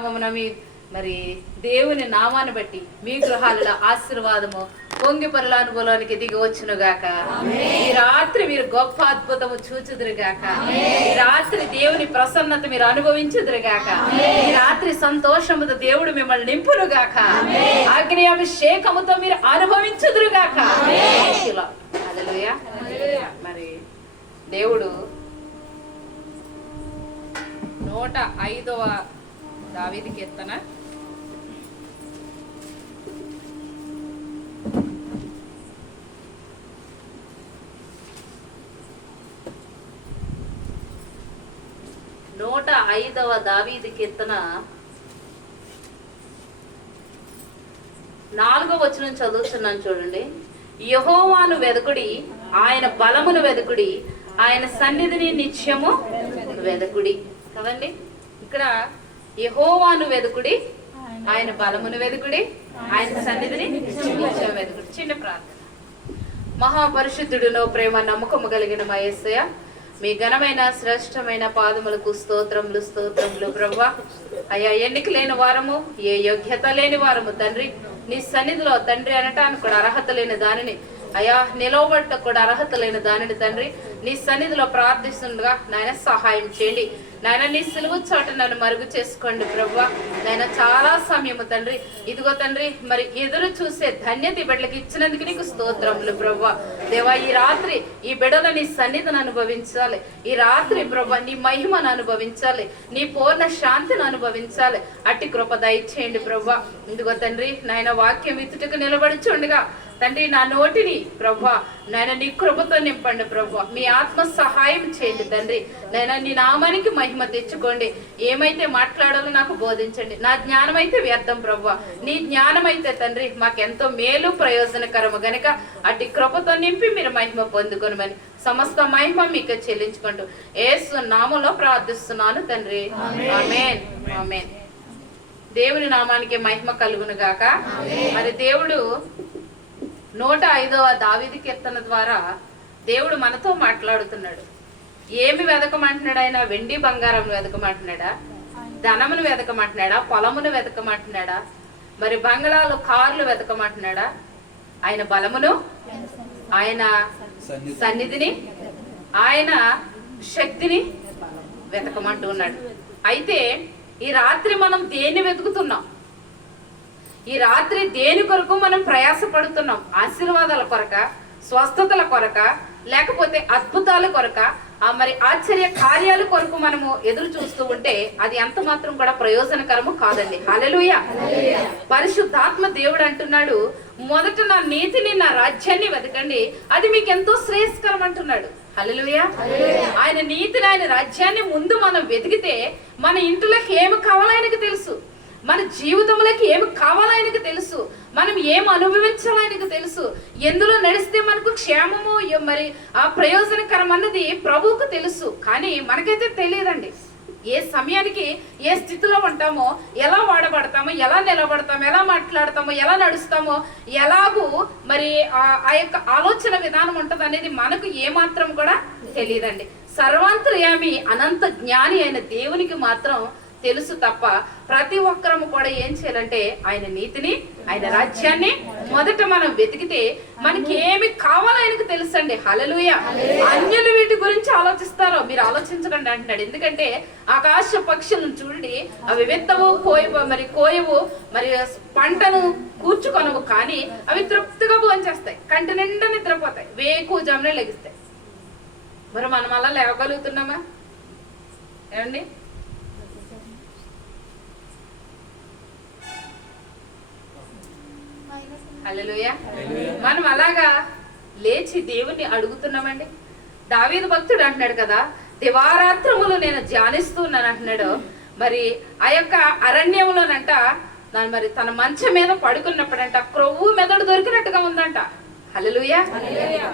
నామమున మీ మరి దేవుని నామాన్ని బట్టి మీ గృహాలలో ఆశీర్వాదము పొంగి పరుల అనుభవానికి దిగి వచ్చును గాక. ఈ రాత్రి మీరు గొప్ప అద్భుతము చూచుదురు గాక. ఈ రాత్రి దేవుని ప్రసన్నత మీరు అనుభవించుదురు గాక. ఈ రాత్రి సంతోషముతో దేవుడు మిమ్మల్ని నింపును గాక. అగ్ని అభిషేకముతో మీరు అనుభవించుదురు గాక. హల్లెలూయా. మరి దేవుడు 105వ దావీదు కీర్తన 105వ దావీదు కీర్తన 4వ వచనం చదువుతున్నాను చూడండి. యెహోవాను వెదకుడి, ఆయన బలమును వెదకుడి, ఆయన సన్నిధిని నిత్యము వెదకుడి. కదండి, ఇక్కడ యెహోవాను వెదకుడి, ఆయన బలమును వెదకుడి, ఆయన సన్నిధిని నిత్యం వెదకుడి. చిన్న ప్రార్థన. మహాపరిశుద్ధుడులో ప్రేమ నమ్మకము కలిగిన మా యేసయ్య, మీ ఘనమైన శ్రేష్టమైన పాదములకు స్తోత్రములు స్తోత్రములు ప్రభువా. అయ్యా, ఎన్నిక లేని వారము, ఏ యోగ్యత లేని వారము తండ్రి, నీ సన్నిధిలో తండ్రి అనటానికి కూడా అర్హత లేని దానిని, అయ్యా నిలవబట్ట కూడా అర్హత లేని దానిని తండ్రి నీ సన్నిధిలో ప్రార్థిస్తుండగా నాయన సహాయం చేయండి. నాయన నీ సిలువ చోట నన్ను మరుగు చేసుకోండి ప్రభువా. నాయన చాలా సమయము తండ్రి, ఇదిగో తండ్రి మరి ఎదురు చూసే ధన్యత ఈ బిడ్డలకు ఇచ్చినందుకు నీకు స్తోత్రములు ప్రభువా. దేవా, ఈ రాత్రి ఈ బిడ్డల నీ సన్నిధిని అనుభవించాలి. ఈ రాత్రి ప్రభువా నీ మహిమను అనుభవించాలి, నీ పూర్ణ శాంతిని అనుభవించాలి. అట్టి కృప దయచేయండి ప్రభువా. ఇదిగో తండ్రి నాయన వాక్యం ఇతుటకు నిలబడుచుండగా తండ్రి నా నోటిని ప్రభువా నాయన నీ కృపతో నింపండి ప్రభువా. మీ ఆత్మ సహాయం చేయండి తండ్రి. నాయన నీ నామానికి మహిమ తెచ్చుకోండి. ఏమైతే మాట్లాడాలో నాకు బోధించండి. నా జ్ఞానం అయితే వ్యర్థం ప్రభువా, నీ జ్ఞానం అయితే తండ్రి మాకెంతో మేలు ప్రయోజనకరము గనుక అట్టి కృపతో నింపి మీరు మహిమ పొందుకొనమని సమస్త మహిమ మీకు చెల్లించుకుంటూ యేసు నామములో ప్రార్థిస్తున్నాను తండ్రి. ఆమేన్ ఆమేన్. దేవుని నామానికి మహిమ కలుగును గాక. మరి దేవుడు 105వ దావీదు కీర్తన ద్వారా దేవుడు మనతో మాట్లాడుతున్నాడు. ఏమి వెదకమంటున్నాడు ఆయన? వెండి బంగారం వెదకమంటున్నాడా? ధనమును వెదకమంటున్నాడా? పొలమును వెదకమంటున్నాడా? మరి బంగ్లాలు కార్లు వెదకమంటున్నాడా? ఆయన బలమును, ఆయన సన్నిధిని, ఆయన శక్తిని వెతకమంటూ ఉన్నాడు. అయితే ఈ రాత్రి మనం దేన్ని వెతుకుతున్నాం? ఈ రాత్రి దేని కొరకు మనం ప్రయాసపడుతున్నాం? ఆశీర్వాదాల కొరక, స్వస్థతల కొరక, లేకపోతే అద్భుతాల కొరక, మరి ఆశ్చర్య కార్యాల కొరకు మనము ఎదురు చూస్తూ ఉంటే అది ఎంత మాత్రం కూడా ప్రయోజనకరము కాదండి. హల్లెలూయా. పరిశుద్ధాత్మ దేవుడు అంటున్నాడు, మొదట నా నీతిని నా రాజ్యాన్ని వెతకండి, అది మీకు ఎంతో శ్రేయస్కరం అంటున్నాడు. హల్లెలూయా. ఆయన నీతిని ఆయన రాజ్యాన్ని ముందు మనం వెతికితే మన ఇంట్లోకి ఏమి కావాలో ఆయనకు తెలుసు, మన జీవితంలోకి ఏమి కావాలో ఆయనకు తెలుసు, మనం ఏం అనుభవించాలో ఆయనకు తెలుసు, ఎందులో నడిస్తే మనకు క్షేమము మరి ఆ ప్రయోజనకరం అన్నది ప్రభువుకు తెలుసు. కానీ మనకైతే తెలియదండి. ఏ సమయానికి ఏ స్థితిలో ఉంటామో, ఎలా వాడబడతామో, ఎలా నిలబడతామో, ఎలా మాట్లాడతామో, ఎలా నడుస్తామో, ఎలాగూ మరి ఆ యొక్క ఆలోచన విధానం ఉంటుంది అనేది మనకు ఏమాత్రం కూడా తెలియదండి. సర్వాంతర్యామి అనంత జ్ఞాని అయిన దేవునికి మాత్రం తెలుసు తప్ప ప్రతి ఒక్కరము కూడా ఏం చేయాలంటే ఆయన నీతిని, ఆయన రాజ్యాన్ని మొదట మనం వెతికితే మనకి ఏమి కావాలో ఆయనకు తెలుసండి. హల్లెలూయా. అన్యులు వీటి గురించి ఆలోచిస్తారో మీరు ఆలోచించకండి అంటున్నాడు. ఎందుకంటే ఆకాశ పక్షులను చూడండి, అవి విత్తవు, కోయవు, మరి పంటను కూర్చుకొనవు, కానీ అవి తృప్తిగా భోంచేస్తాయి, కంటి నిండా నిద్రపోతాయి, వేకువజామునే లెగిస్తాయి. మరి మనం అలా లేవగలుగుతున్నామా ఏమండి? హల్లెలూయా. మనం అలాగా లేచి దేవుణ్ణి అడుగుతున్నామండి. దావీదు భక్తుడు అంటున్నాడు కదా, దివారాత్రములు నేను ధ్యానిస్తున్నాను అంటున్నాడు. మరి ఆ యొక్క అరణ్యంలోనంట మరి తన మంచం మీద పడుకున్నప్పుడంట క్రొవ్వు మెదడు దొరికినట్టుగా ఉందంట. హల్లెలూయా.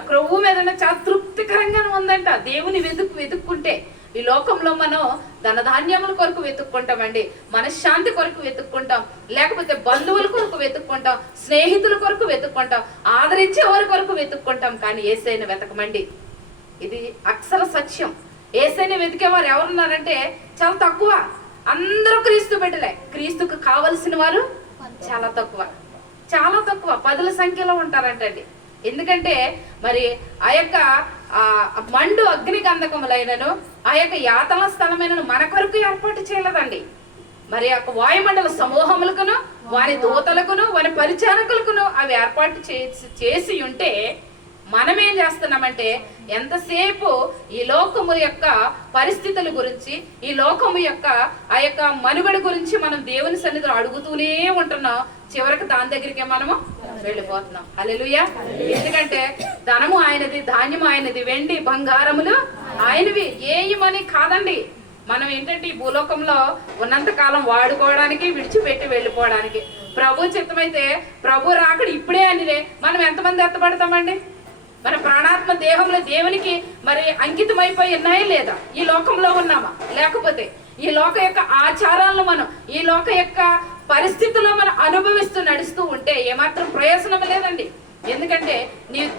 క్రొవ్వు మెదడు చాలా తృప్తికరంగా ఉందంట. దేవుని వెతుక్కుంటే ఈ లోకంలో మనం ధనధాన్యముల కొరకు వెతుక్కుంటామండి, మనశ్శాంతి కొరకు వెతుక్కుంటాం, లేకపోతే బంధువుల కొరకు వెతుక్కుంటాం, స్నేహితుల కొరకు వెతుక్కుంటాం, ఆదరించే వారి కొరకు వెతుక్కుంటాం. కానీ యేసయ్యను వెతకమండి. ఇది అక్షర సత్యం. యేసయ్యను వెతికేవారు ఎవరున్నారంటే చాలా తక్కువ. అందరూ క్రీస్తు బిడ్డలే. కావలసిన వారు చాలా తక్కువ, చాలా తక్కువ, పదుల సంఖ్యలో ఉంటారంటండి. ఎందుకంటే మరి ఆ యొక్క మండు అగ్ని గంధకములైనను ఆ యొక్క యాతన స్థలమైనను మన కొరకు ఏర్పాటు చేయలేదండి. మరి యొక్క వాయుమండల సమూహములకును వారి దూతలకును వారి పరిచారకులకును అవి ఏర్పాటు చేసి ఉంటే మనం ఏం చేస్తున్నామంటే ఎంతసేపు ఈ లోకము యొక్క పరిస్థితుల గురించి, ఈ లోకము యొక్క ఆ యొక్క మనుగడ గురించి మనం దేవుని సన్నిధిలో అడుగుతూనే ఉంటున్నాం. చివరికి దాని దగ్గరికే మనము వెళ్ళిపోతున్నాం. హల్లెలూయా. ఎందుకంటే ధనము ఆయనది, ధాన్యము ఆయనది, వెండి బంగారములు ఆయనవి, ఏయమని కాదండి. మనం ఏంటంటే ఈ భూలోకంలో ఉన్నంత కాలం వాడుకోవడానికి, విడిచిపెట్టి వెళ్ళిపోవడానికి. ప్రభు చిత్తమైతే ప్రభు రాకడ ఇప్పుడే అనిదే మనం ఎంతమంది ఎత్తపడతామండి? మన ప్రాణాత్మ దేహంలో దేవునికి మరి అంకితం అయిపోయి ఉన్నాయా లేదా? ఈ లోకంలో ఉన్నామా? లేకపోతే ఈ లోక యొక్క ఆచారాలను మనం, ఈ లోక యొక్క పరిస్థితుల్లో మనం అనుభవిస్తూ నడుస్తూ ఉంటే ఏమాత్రం ప్రయోజనం లేదండి. ఎందుకంటే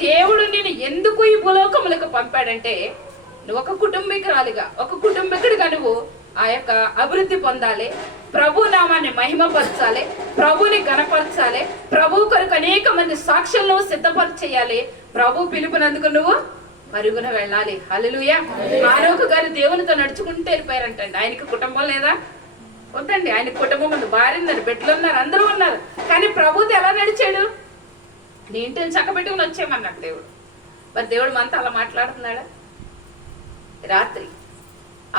దేవుడు నేను ఎందుకు ఈ భూలోకములకు పంపాడంటే నువ్వు ఒక కుటుంబీకురాలిగా, ఒక కుటుంబీకుడిగా నువ్వు ఆ యొక్క అభివృద్ధి పొందాలి, ప్రభు నామాన్ని మహిమపరచాలి, ప్రభుని గణపరచాలి, ప్రభు కొరకు అనేక మంది సాక్షులను సిద్ధపరచేయాలి. ప్రభు పిలుపునందుకు నువ్వు పరుగున వెళ్ళాలి. హల్లెలూయా. హానోకు గారు దేవునితో నడుచుకుంటూ వెళ్ళిపోయారంటండి. ఆయనకి కుటుంబం లేదా? వద్దండి, ఆయన కుటుంబం ఉంది, భార్య ఉన్నారు, బిడ్డలు ఉన్నారు, అందరూ ఉన్నారు. కానీ ప్రభుతో ఎలా నడిచాడు? నీ ఇంటిని చక్కబెట్టుకుని వచ్చేయమన్నాడు దేవుడు. మరి దేవుడు మనతో అలా మాట్లాడుతున్నాడా? రాత్రి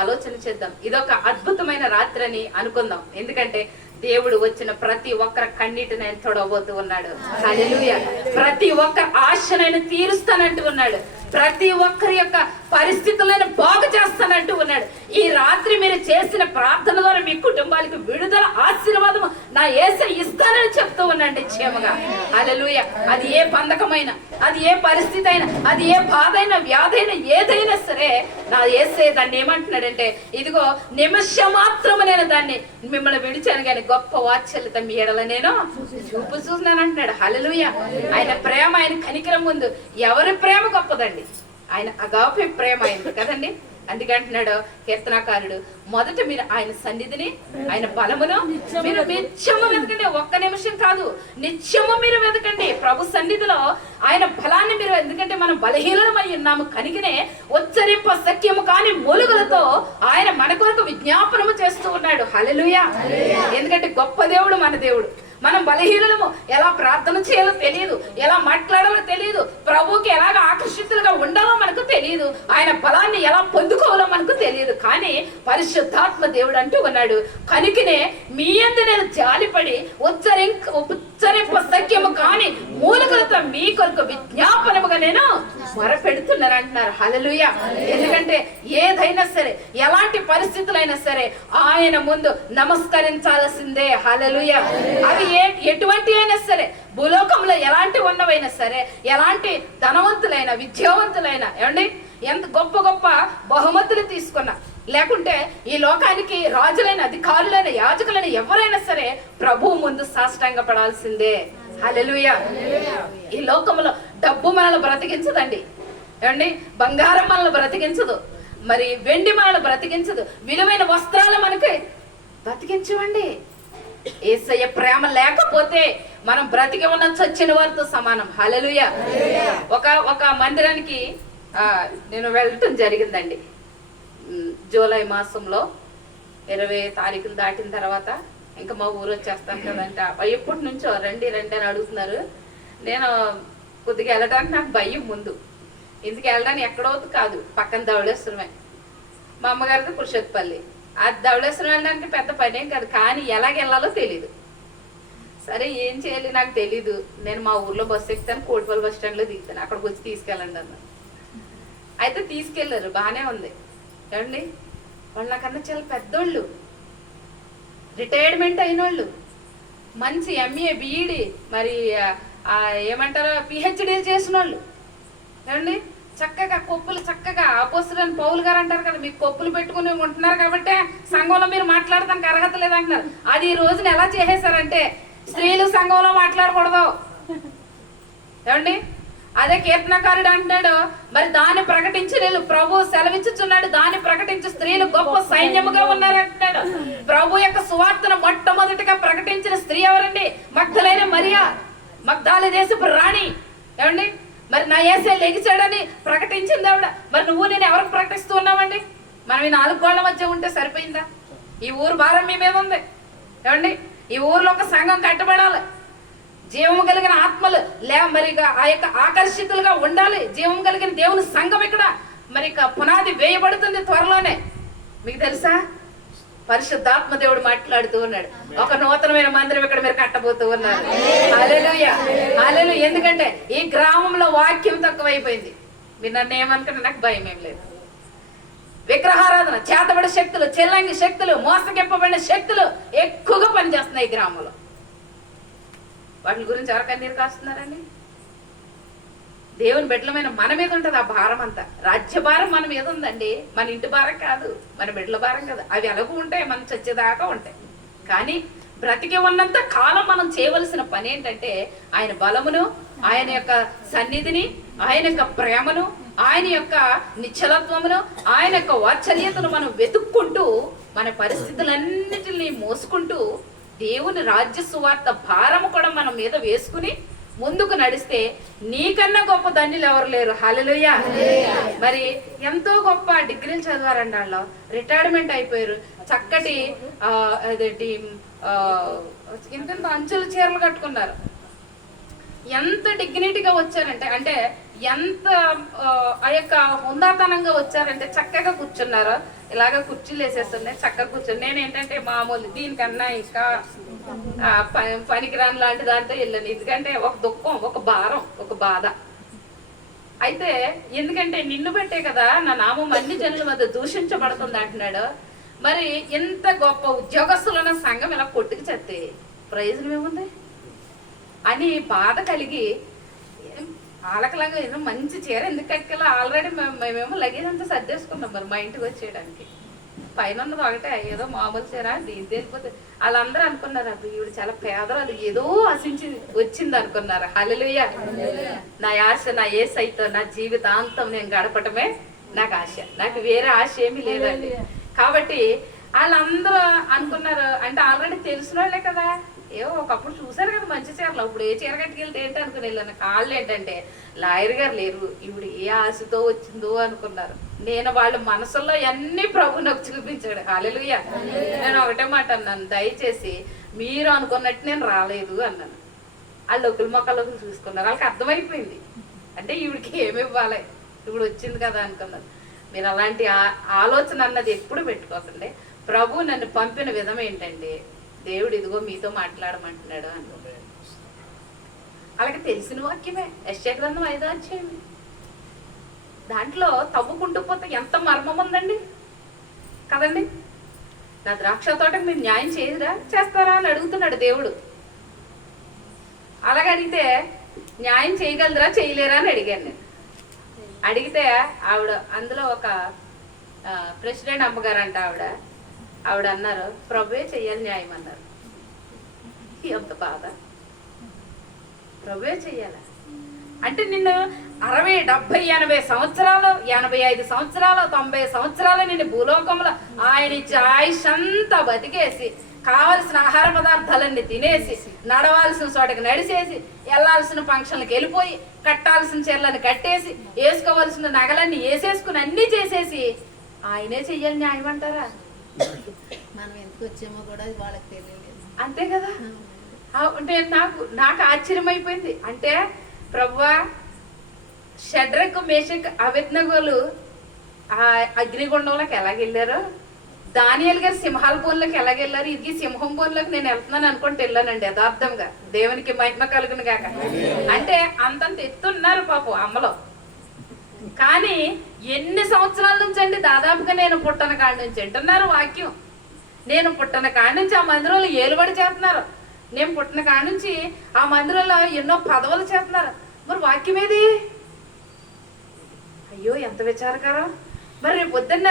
ఆలోచన చేద్దాం. ఇదొక అద్భుతమైన రాత్రి అని అనుకుందాం. ఎందుకంటే దేవుడు వచ్చిన ప్రతి ఒక్కరి కన్నీటిని ఆయన తొడవబోతూ ఉన్నాడు. హల్లెలూయా. ప్రతి ఒక్క ఆశనైనా తీరుస్తానంటూ ఉన్నాడు. ప్రతి ఒక్కరి యొక్క పరిస్థితులను బాగు చేస్తానంటూ ఉన్నాడు. ఈ రాత్రి మీరు చేసిన ప్రార్థన ద్వారా మీ కుటుంబాలకు విడుదల, ఆశీర్వాదము నా యేసయ్య ఇస్తానని చెప్తూ ఉన్నాడు క్షేమగా. హల్లెలూయా. అది ఏ బంధకమైనా, అది ఏ పరిస్థితి అయినా, అది ఏ బాధ అయినా, వ్యాధి అయినా, ఏదైనా సరే నా యేసయ్య దాన్ని ఏమంటున్నాడంటే, ఇదిగో నిమిషం మాత్రము నేను దాన్ని మిమ్మల్ని విడిచాను కానీ గొప్ప వాత్సల్యత మీ ఎడల నేను చూస్తున్నాను అంటున్నాడు. హల్లెలూయా. ఆయన ప్రేమ, ఆయన కనికరం ముందు ఎవరి ప్రేమ గొప్పదండి? ఆయన అగాపే ప్రేమ అయింది కదండి. అందుకంటున్నాడు కీర్తనాకారుడు, మొదట మీరు ఆయన సన్నిధిని, ఆయన బలమును మీరు నిత్యము వెతకండి. ఒక్క నిమిషం కాదు, నిత్యము మీరు వెతకండి ప్రభు సన్నిధిలో ఆయన బలాన్ని మీరు. ఎందుకంటే మనం బలహీనమై ఉన్నాము కనుకనే ఉచ్చరింప సఖ్యము కాని మూలుగులతో ఆయన మన కొరకు విజ్ఞాపనము చేస్తూ ఉన్నాడు. హల్లెలూయా. ఎందుకంటే గొప్ప దేవుడు మన దేవుడు. మనం బలహీనము, ఎలా ప్రార్థన చేయాలో తెలియదు, ఎలా మాట్లాడాలో తెలియదు, ప్రభువుకి ఎలాగ ఆకర్షితులుగా ఉండాలో మనకు తెలియదు, ఆయన బలాన్ని ఎలా పొందుకోవాలో మనకు తెలియదు. కానీ పరిశుద్ధాత్మ దేవుడు అంటూ ఉన్నాడు, కనుకనే మీ యందు నేను జాలిపడి ఉచ్చరింప సఖ్యము కాని మూలుగులతో మీ కొరకు విజ్ఞాపనముగా నేను మొరపెడుతున్నాను అంటున్నారు. హల్లెలూయా. ఎందుకంటే ఏదైనా సరే, ఎలాంటి పరిస్థితులైనా సరే ఆయన ముందు నమస్కరించాల్సిందే. హల్లెలూయా. అవి ఎటువంటి అయినా సరే, భూలోకంలో ఎలాంటి ఉన్నవైనా సరే, ఎలాంటి ధనవంతులైన, విద్యావంతులైన, ఏమండి ఎంత గొప్ప గొప్ప బహుమతులు తీసుకున్నా, లేకుంటే ఈ లోకానికి రాజులైన, అధికారులైన, యాజకులైన ఎవరైనా సరే ప్రభు ముందు సాష్టాంగ పడాల్సిందే. హల్లెలూయా. ఈ లోకంలో డబ్బు మనల్ని బ్రతికించదండి, ఏమండి బంగారం మనల్ని బ్రతికించదు, మరి వెండి మనల్ని బ్రతికించదు, విలువైన వస్త్రాలు మనకి బ్రతికించవండి. యేసయ్య ప్రేమ లేకపోతే మనం బ్రతికి ఉన్న చచ్చిన వారితో సమానం. హల్లెలూయా. ఒక మందిరానికి నేను వెళ్ళటం జరిగిందండి. జూలై మాసంలో 20 తారీఖులు దాటిన తర్వాత ఇంకా మా ఊరు వచ్చేస్తాను కదంట. ఎప్పటి నుంచో రండి రండి అని అడుగుతున్నారు. నేను కొద్దిగా వెళ్ళడానికి నాకు భయం ముందు. ఇందుకు వెళ్ళడానికి ఎక్కడో కాదు, పక్కన ధవళేశ్వరమే. మా అమ్మగారిది పురుషోత్పల్లి. అది ధవళేశ్వరం వెళ్ళడానికి పెద్ద పనేం కాదు, కానీ ఎలాగ వెళ్ళాలో తెలీదు. సరే ఏం చేయాలి నాకు తెలీదు. నేను మా ఊర్లో బస్సు ఎక్కుతాను, కోటిపల్లి బస్ స్టాండ్లో దిగుతాను, అక్కడికి వచ్చి తీసుకెళ్ళండి అన్న. అయితే తీసుకెళ్లారు, బాగానే ఉంది. ఏమండి వాళ్ళు నాకన్నా చాలా పెద్దోళ్ళు, రిటైర్మెంట్ అయిన వాళ్ళు, మంచి ఎంఏ బిఈడి మరి ఏమంటారో పిహెచ్డి చేసిన వాళ్ళు. ఏమండి చక్కగా కొప్పులు, చక్కగా అపోస్తలుడైన పౌలు గారు అంటారు కదా, మీకు కొప్పులు పెట్టుకుని ఉంటున్నారు కాబట్టి సంఘంలో మీరు మాట్లాడటానికి అర్హత లేదంటున్నారు. అది ఈ రోజున ఎలా చేసేసారంటే స్త్రీలు సంఘంలో మాట్లాడకూడదు. ఏమండి అదే కీర్తనకారుడు అంటున్నాడు, మరి దాన్ని ప్రకటించి నేను ప్రభు సెలవిచ్చుచున్నాడు, దాన్ని ప్రకటించి స్త్రీలు గొప్ప సైన్యముగా ఉన్నారంటున్నాడు. ప్రభు యొక్క సువార్తను మొట్టమొదటిగా ప్రకటించి ప్రకటించిన స్త్రీ ఎవరండి? మగ్దలైన మరియా, మగ్దాలి దేశపు రాణి. ఏమండి, మరి నా యేసే లెగిచాడని ప్రకటించింది ఆవిడ. మరి నువ్వు నేను ఎవరికి ప్రకటిస్తూ ఉన్నామండి? మనం ఈ 4 గోళ్ల మధ్య ఉంటే సరిపోయిందా? ఈ ఊరు భారం మీ మీద ఉంది. ఏమండి, ఈ ఊర్లో ఒక సంఘం కట్టబడాలి. జీవం కలిగిన ఆత్మలు మరి ఆ యొక్క ఆకర్షితులుగా ఉండాలి. జీవం కలిగిన దేవుని సంఘం ఇక్కడ మరి పునాది వేయబడుతుంది త్వరలోనే. మీకు తెలుసా, పరిశుద్ధాత్మ దేవుడు మాట్లాడుతూ ఉన్నాడు. ఒక నూతనమైన మందిరం ఇక్కడ మీరు కట్టబోతూ ఉన్నారు. హల్లెలూయా, హల్లెలూయా. ఎందుకంటే ఈ గ్రామంలో వాక్యం తక్కువైపోయింది. మీరు నన్ను ఏమనుకుంటే నాకు భయం ఏం లేదు. విగ్రహారాధన, చేతబడి శక్తులు, చెల్లంగి శక్తులు, మోసగింపబడిన శక్తులు ఎక్కువగా పనిచేస్తున్నాయి ఈ గ్రామంలో. వాటి గురించి ఎవరికైనా నీరు కాస్తున్నారండి? దేవుని బిడ్డలమైన మన మీద ఉంటుంది ఆ భారం అంతా. రాజ్య భారం మన మీద ఉందండి. మన ఇంటి భారం కాదు, మన బిడ్డల భారం కాదు. అవి ఎలాగూ ఉంటాయి, మనం చచ్చేదాకా ఉంటాయి. కానీ బ్రతికి ఉన్నంత కాలం మనం చేయవలసిన పని ఏంటంటే ఆయన బలమును, ఆయన యొక్క సన్నిధిని, ఆయన యొక్క ప్రేమను, ఆయన యొక్క నిశ్చలత్వమును, ఆయన యొక్క వాత్సల్యతను మనం వెతుక్కుంటూ మన పరిస్థితులన్నిటిని మోసుకుంటూ దేవుని రాజ్య సువార్త భారము కూడా మన మీద వేసుకుని ముందుకు నడిస్తే నీకన్నా గొప్ప ధన్యులు ఎవరు లేరు. హల్లెలూయా. మరి ఎంతో గొప్ప డిగ్రీలు చదివారండి వాళ్ళు, రిటైర్మెంట్ అయిపోయారు. చక్కటి అదేంటి ఇంత అంచుల చీరలు కట్టుకున్నారు. ఎంత డిగ్నిటీగా వచ్చారంటే, అంటే ఎంత ఆ యొక్క హుందాతనంగా వచ్చారంటే చక్కగా కూర్చున్నారు. ఇలాగ కుర్చీలు వేసేస్తున్నాయి, చక్కగా కూర్చొని. నేను ఏంటంటే మామూలు దీనికన్నా ఇంకా పనికిరాని లాంటి దాంతో వెళ్ళాను. ఎందుకంటే ఒక దుఃఖం, ఒక భారం, ఒక బాధ. అయితే ఎందుకంటే నిన్ను పెట్టే కదా నా నామం అన్ని జనుల మధ్య దూషించబడుతుంది అంటున్నాడు. మరి ఎంత గొప్ప ఉద్యోగస్తులున్న సంఘం ఇలా కొట్టుకు చెత్తే ప్రయోజనం ఏముంది అని బాధ కలిగి వాళ్ళకలాగా ఏదో మంచి చీర ఎందుకు కట్టుకెళ్ళి ఆల్రెడీ మేమేమో లగేజ్ అంతా సర్దేసుకున్నాం. మరి మా ఇంటికి వచ్చేయడానికి పైన ఉన్నది ఒకటే, ఏదో మామూలు చీర దీని తెలిపోతే వాళ్ళందరూ అనుకున్నారు అప్పుడు ఈవిడ చాలా పేదరాలు, ఏదో ఆశించి వచ్చింది అనుకున్నారు. హల్లెలూయా. నా ఆశ నా యేసయ్యతో నా జీవితాంతం నేను గడపటమే నాకు ఆశ, నాకు వేరే ఆశ ఏమీ లేదండి. కాబట్టి వాళ్ళందరూ అనుకున్నారు, అంటే ఆల్రెడీ తెలిసిన వాళ్ళే కదా, ఏవో ఒకప్పుడు చూసారు కదా మంచి చీరలు, ఇప్పుడు ఏ చీర కట్టుకెళ్తే ఏంటి అనుకుని వెళ్ళాను. వాళ్ళు ఏంటంటే లాయర్ గారు లేరు, ఇప్పుడు ఏ ఆశతో వచ్చిందో అనుకున్నారు. నేను వాళ్ళ మనసుల్లో అన్ని ప్రభు నాకు చూపించాడు. హల్లెలూయా. నేను ఒకటే మాట అన్నాను, దయచేసి మీరు అనుకున్నట్టు నేను రాలేదు అన్నాను. వాళ్ళు ఒకరి మొక్కలు చూసుకున్నారు, వాళ్ళకి అర్థమైపోయింది. అంటే ఈవిడికి ఏమి ఇవ్వాలి, ఇప్పుడు వచ్చింది కదా అనుకున్నారు. మీరు అలాంటి ఆలోచన అన్నది ఎప్పుడు పెట్టుకోకండి. ప్రభు నన్ను పంపిన విధం ఏంటంటే దేవుడు ఇదిగో మీతో మాట్లాడమంటున్నాడు అని. అలాగే తెలిసిన వాక్యమే యెషయా గ్రంథం 5వ అధ్యాయం. దాంట్లో తవ్వుకుంటూ పోతే ఎంత మర్మం ఉందండి కదండి. నా ద్రాక్ష తోటకు మీరు న్యాయం చేయరా చేస్తారా అని అడుగుతున్నాడు దేవుడు. అలాగే అడిగితే న్యాయం చేయగలరా చేయలేరా అని అడిగాను నేను. అడిగితే ఆవిడ అందులో ఒక ప్రెసిడెంట్ అమ్మగారు అంట ఆవిడ అన్నారు, ప్రభువే చెయ్యాలి న్యాయం అన్నారు. ఎంత బాధ, ప్రభువే చెయ్యాలా అంటే నిన్ను 60, 70, 80 సంవత్సరాలు, 85 సంవత్సరాలు, 90 సంవత్సరాలు నిన్ను భూలోకంలో ఆయన ఇచ్చి ఆయుష్ అంతా బతికేసి కావలసిన ఆహార పదార్థాలన్నీ తినేసి నడవాల్సిన చోటకి నడిచేసి వెళ్ళాల్సిన ఫంక్షన్లకు వెళ్ళిపోయి కట్టాల్సిన చీరలను కట్టేసి వేసుకోవాల్సిన నగలన్నీ వేసేసుకుని అన్నీ చేసేసి ఆయనే చెయ్యాలి న్యాయం అంటారా? మనం ఎందుకు వచ్చామో కూడా వాళ్ళకి తెలియలేదు. అంతే కదా. అంటే నాకు ఆశ్చర్యమైపోయింది. అంటే ప్రభువా, షడ్రకు మేషక్ అబేద్నెగోలు ఆ అగ్నిగుండంలోకి ఎలాగెళ్ళారు, దానియేలు గారు సింహాల బోన్లోకి ఎలాగెళ్ళారు, ఇది సింహం బోన్లోకి నేను వెళ్తున్నాను అనుకుంటే వెళ్ళానండి యథార్థంగా. దేవునికి మహిమ కలుగును గాక. అంటే అంతంత ఎత్తున్నారు పాపం అమ్మలో. కానీ ఎన్ని సంవత్సరాల నుంచి అండి, దాదాపుగా నేను పుట్టన కాడి నుంచి అంటున్నారు వాక్యం. నేను పుట్టన కాడి నుంచి ఆ మందిరంలో ఏలుబడి చేస్తున్నారు. నేను పుట్టిన కాడి నుంచి ఆ మందిరంలో ఎన్నో పదవులు చేస్తున్నారు. మరి వాక్యం ఏది? అయ్యో ఎంత విచారకరం. మరి రేపు పొద్దున్న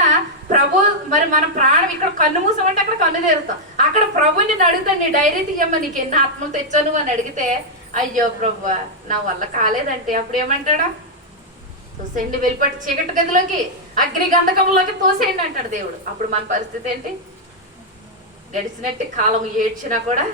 ప్రభు, మరి మన ప్రాణం ఇక్కడ కన్ను మూసామంటే అక్కడ కన్ను తెరుస్తాం. అక్కడ ప్రభుని అడుగుతాను, నీ డైరీ తీయమ్మ, నీకు ఎన్ని ఆత్మలు తెచ్చాను అని అడిగితే అయ్యో ప్రభు నా వల్ల కాలేదంటే అప్పుడు ఏమంటాడా? తోసేయండి, వెళ్ళిపట్టి చీకటి గదిలోకి అగ్ని గంధకంలోకి తోసేయండి అంటాడు దేవుడు. అప్పుడు మన పరిస్థితి ఏంటి? గడిచినట్టు కాలం ఏడ్చినా కూడా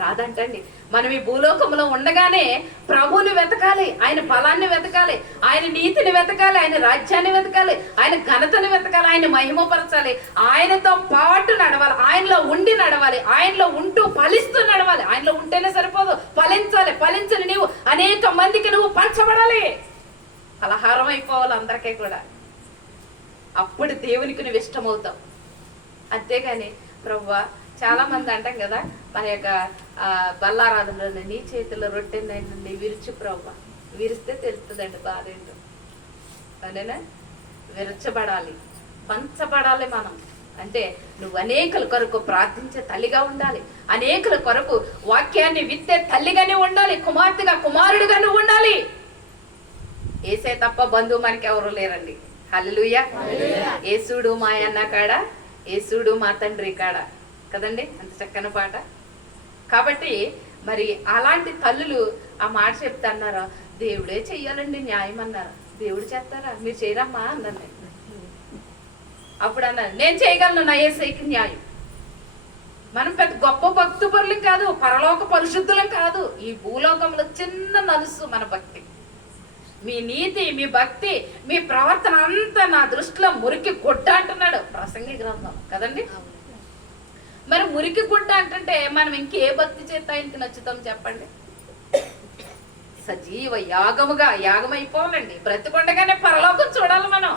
రాదంటండి. మనం ఈ భూలోకంలో ఉండగానే ప్రభువుని వెతకాలి, ఆయన బలాన్ని వెతకాలి, ఆయన నీతిని వెతకాలి, ఆయన రాజ్యాన్ని వెతకాలి, ఆయన ఘనతని వెతకాలి, ఆయన మహిమపరచాలి, ఆయనతో పాటు నడవాలి, ఆయనలో ఉండి నడవాలి, ఆయనలో ఉంటూ ఫలిస్తూ నడవాలి. ఆయనలో ఉంటేనే సరిపోదు, ఫలించాలి. ఫలించని నీవు అనేక మందికి నువ్వు పంచబడాలి, పలహారం అయిపోవాలి అందరికీ కూడా. అప్పుడు దేవునికి నువ్వు ఇష్టమవుతావు. అంతేగాని ప్రభువా, చాలా మంది అంటాం కదా, మన యొక్క బల్లారాధనలో నీ చేతిలో రొట్టెనండి విరిచి ప్రభువా, విరిస్తే తెలుస్తుందండి బాధ ఏంటో. అదేనా, విరచబడాలి, పంచబడాలి మనం. అంటే నువ్వు అనేకుల కొరకు ప్రార్థించే తల్లిగా ఉండాలి, అనేకుల కొరకు వాక్యాన్ని విత్తే తల్లిగానే ఉండాలి, కుమార్తెగా కుమారుడిగా నువ్వు ఉండాలి. ఏసే తప్ప బంధువు మనకి ఎవరు లేరండి. హల్లెలూయా. ఏసుడు మా అన్న కాడ, ఏసుడు మా తండ్రి కాడ కదండి, అంత చక్కని పాట. కాబట్టి మరి అలాంటి తల్లులు ఆ మాట చెప్తా అన్నారా, దేవుడే చెయ్యాలండి న్యాయం అన్నారు. దేవుడు చేస్తారా, మీరు చేయరమ్మా అన్నాను నేను. అప్పుడు అన్నారు, నేను చేయగలను నా యేసయ్యకి న్యాయం. మనం పెద్ద గొప్ప భక్తు పరులం కాదు, పరలోక పరిశుద్ధులం కాదు, ఈ భూలోకంలో చిన్న నలుసు మన భక్తి. మీ నీతి, మీ భక్తి, మీ ప్రవర్తన అంతా నా దృష్టిలో మురికి గుడ్డ అంటున్నాడు ప్రసంగి గ్రంథం కదండి. మరి మురికి గుడ్డ అంటుంటే మనం ఇంకే భక్తి చేత ఆయనకి నచ్చుతాం చెప్పండి? సజీవ యాగముగా యాగమైపోవాలండి. బ్రతికొండగానే పరలోకం చూడాలి మనం,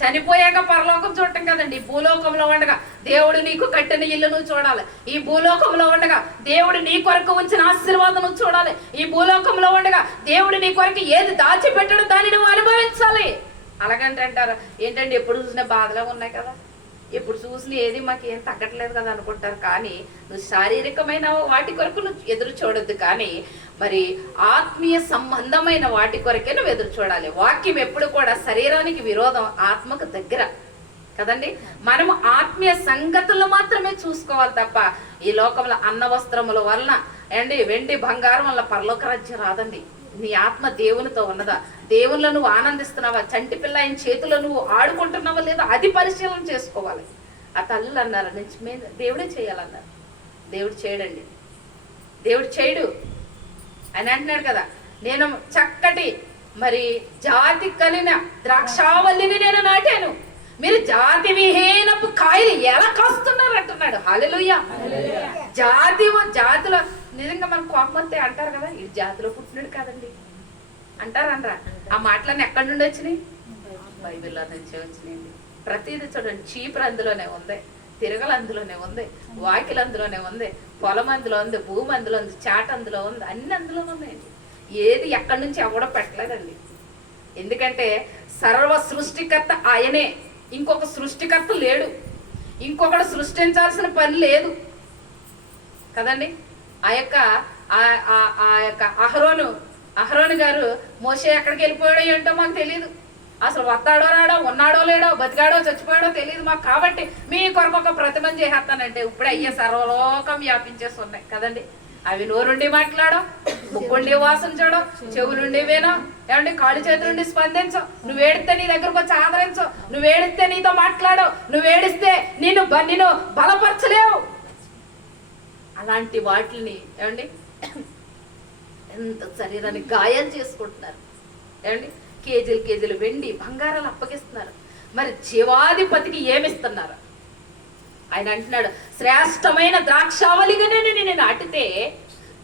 చనిపోయాక పరలోకం చూడటం కదండి. భూలోకంలో ఉండగా దేవుడు నీకు కట్టిన ఇల్లు నువ్వు చూడాలి, ఈ భూలోకంలో ఉండగా దేవుడు నీ కొరకు ఉంచిన ఆశీర్వాదం నువ్వు చూడాలి, ఈ భూలోకంలో ఉండగా దేవుడు నీ కొరకు ఏది దాచిపెట్టడం దాన్ని నువ్వు అనుభవించాలి. అలాగంటే అంటారు ఏంటండి, ఎప్పుడు చూసినా బాధగా ఉన్నాయి కదా, ఎప్పుడు చూసిన ఏది మాకు ఏం తగ్గట్లేదు కదా అనుకుంటారు. కానీ నువ్వు శారీరకమైన వాటి కొరకు నువ్వు ఎదురు చూడొద్దు, కానీ మరి ఆత్మీయ సంబంధమైన వాటి కొరకే నువ్వు ఎదురు చూడాలి. వాక్యం ఎప్పుడు కూడా శరీరానికి విరోధం, ఆత్మకు దగ్గర కదండి. మనము ఆత్మీయ సంగతులు మాత్రమే చూసుకోవాలి తప్ప ఈ లోకంలో అన్న వస్త్రముల వలన అండి వెండి బంగారం వల్ల పరలోక రాజ్యం రాదండి. నీ ఆత్మ దేవునితో ఉన్నదా, దేవునిలో నువ్వు ఆనందిస్తున్నావా, చంటి పిల్ల ఆయన చేతిలో నువ్వు ఆడుకుంటున్నావా లేదా, అది పరిశీలన చేసుకోవాలి. ఆ తల్లులు అన్నారు నిజమే, దేవుడే చేయాలన్నారు. దేవుడు చేయడండి, దేవుడు చేయడు అని అంటున్నాడు కదా. నేను చక్కటి మరి జాతి కలిగిన ద్రాక్షావల్లిని నేను నాటాను, మీరు జాతి విహీనపు కాయలు ఎలా కాస్తున్నారు అంటున్నాడు. హల్లెలూయా. జాతిలో నిజంగా మనం కోపమంతే అంటారు కదా, ఈ జాతిలో పుట్టినాడు కాదండి అంటారనరా. ఆ మాటలన్నీ ఎక్కడి నుండి వచ్చినాయి? బైబిల్లో నుంచి వచ్చినాయండి. ప్రతిదీ చూడండి, చీపురు అందులోనే ఉంది, తిరగలు అందులోనే ఉంది, వాకిలు అందులోనే ఉంది, పొలం అందులో ఉంది, భూమి అందులో ఉంది, చాట అందులో ఉంది, అన్ని అందులోనే ఉన్నాయండి. ఏది ఎక్కడి నుంచి ఎవడో పెట్టలేదండి. ఎందుకంటే సర్వ సృష్టికర్త ఆయనే, ఇంకొక సృష్టికర్త లేడు, ఇంకొకడు సృష్టించాల్సిన పని లేదు కదండి. ఆ యొక్క అహరోను గారు మోషే ఎక్కడికి వెళ్ళిపోయాడో ఏంటో మాకు తెలియదు. అసలు వస్తాడో రాడో, ఉన్నాడో లేడో, బతికాడో చచ్చిపోయాడో తెలియదు మాకు. కాబట్టి మీ కొరకు ఒక ప్రతిమను చేసేస్తానంటే ఇప్పుడు అయ్యే సర్వలోకం వ్యాపించేసి ఉన్నాయి కదండి. అవి నోరుండి మాట్లాడో, ముక్కుండి వాసన చూడో, చెవులుండి వినో, ఏమంటే కాళ్ళు చేతులుండి స్పందించో, నువ్వు ఏడిస్తే నీ దగ్గరకు వచ్చి ఆదరించో, నువ్వు ఏడిస్తే నీతో మాట్లాడో, నువ్వు ఏడిస్తే నిన్ను బలపరచలేవు. అలాంటి వాటిని ఏమండి ఎంత శరీరాన్ని గాయాలు చేసుకుంటున్నారు ఏమండి. కేజీలు వెండి బంగారాలు అప్పగిస్తున్నారు. మరి జీవాధిపతికి ఏమిస్తున్నారు? ఆయన అంటున్నాడు, శ్రేష్టమైన ద్రాక్షావళిగానే నేను నాటితే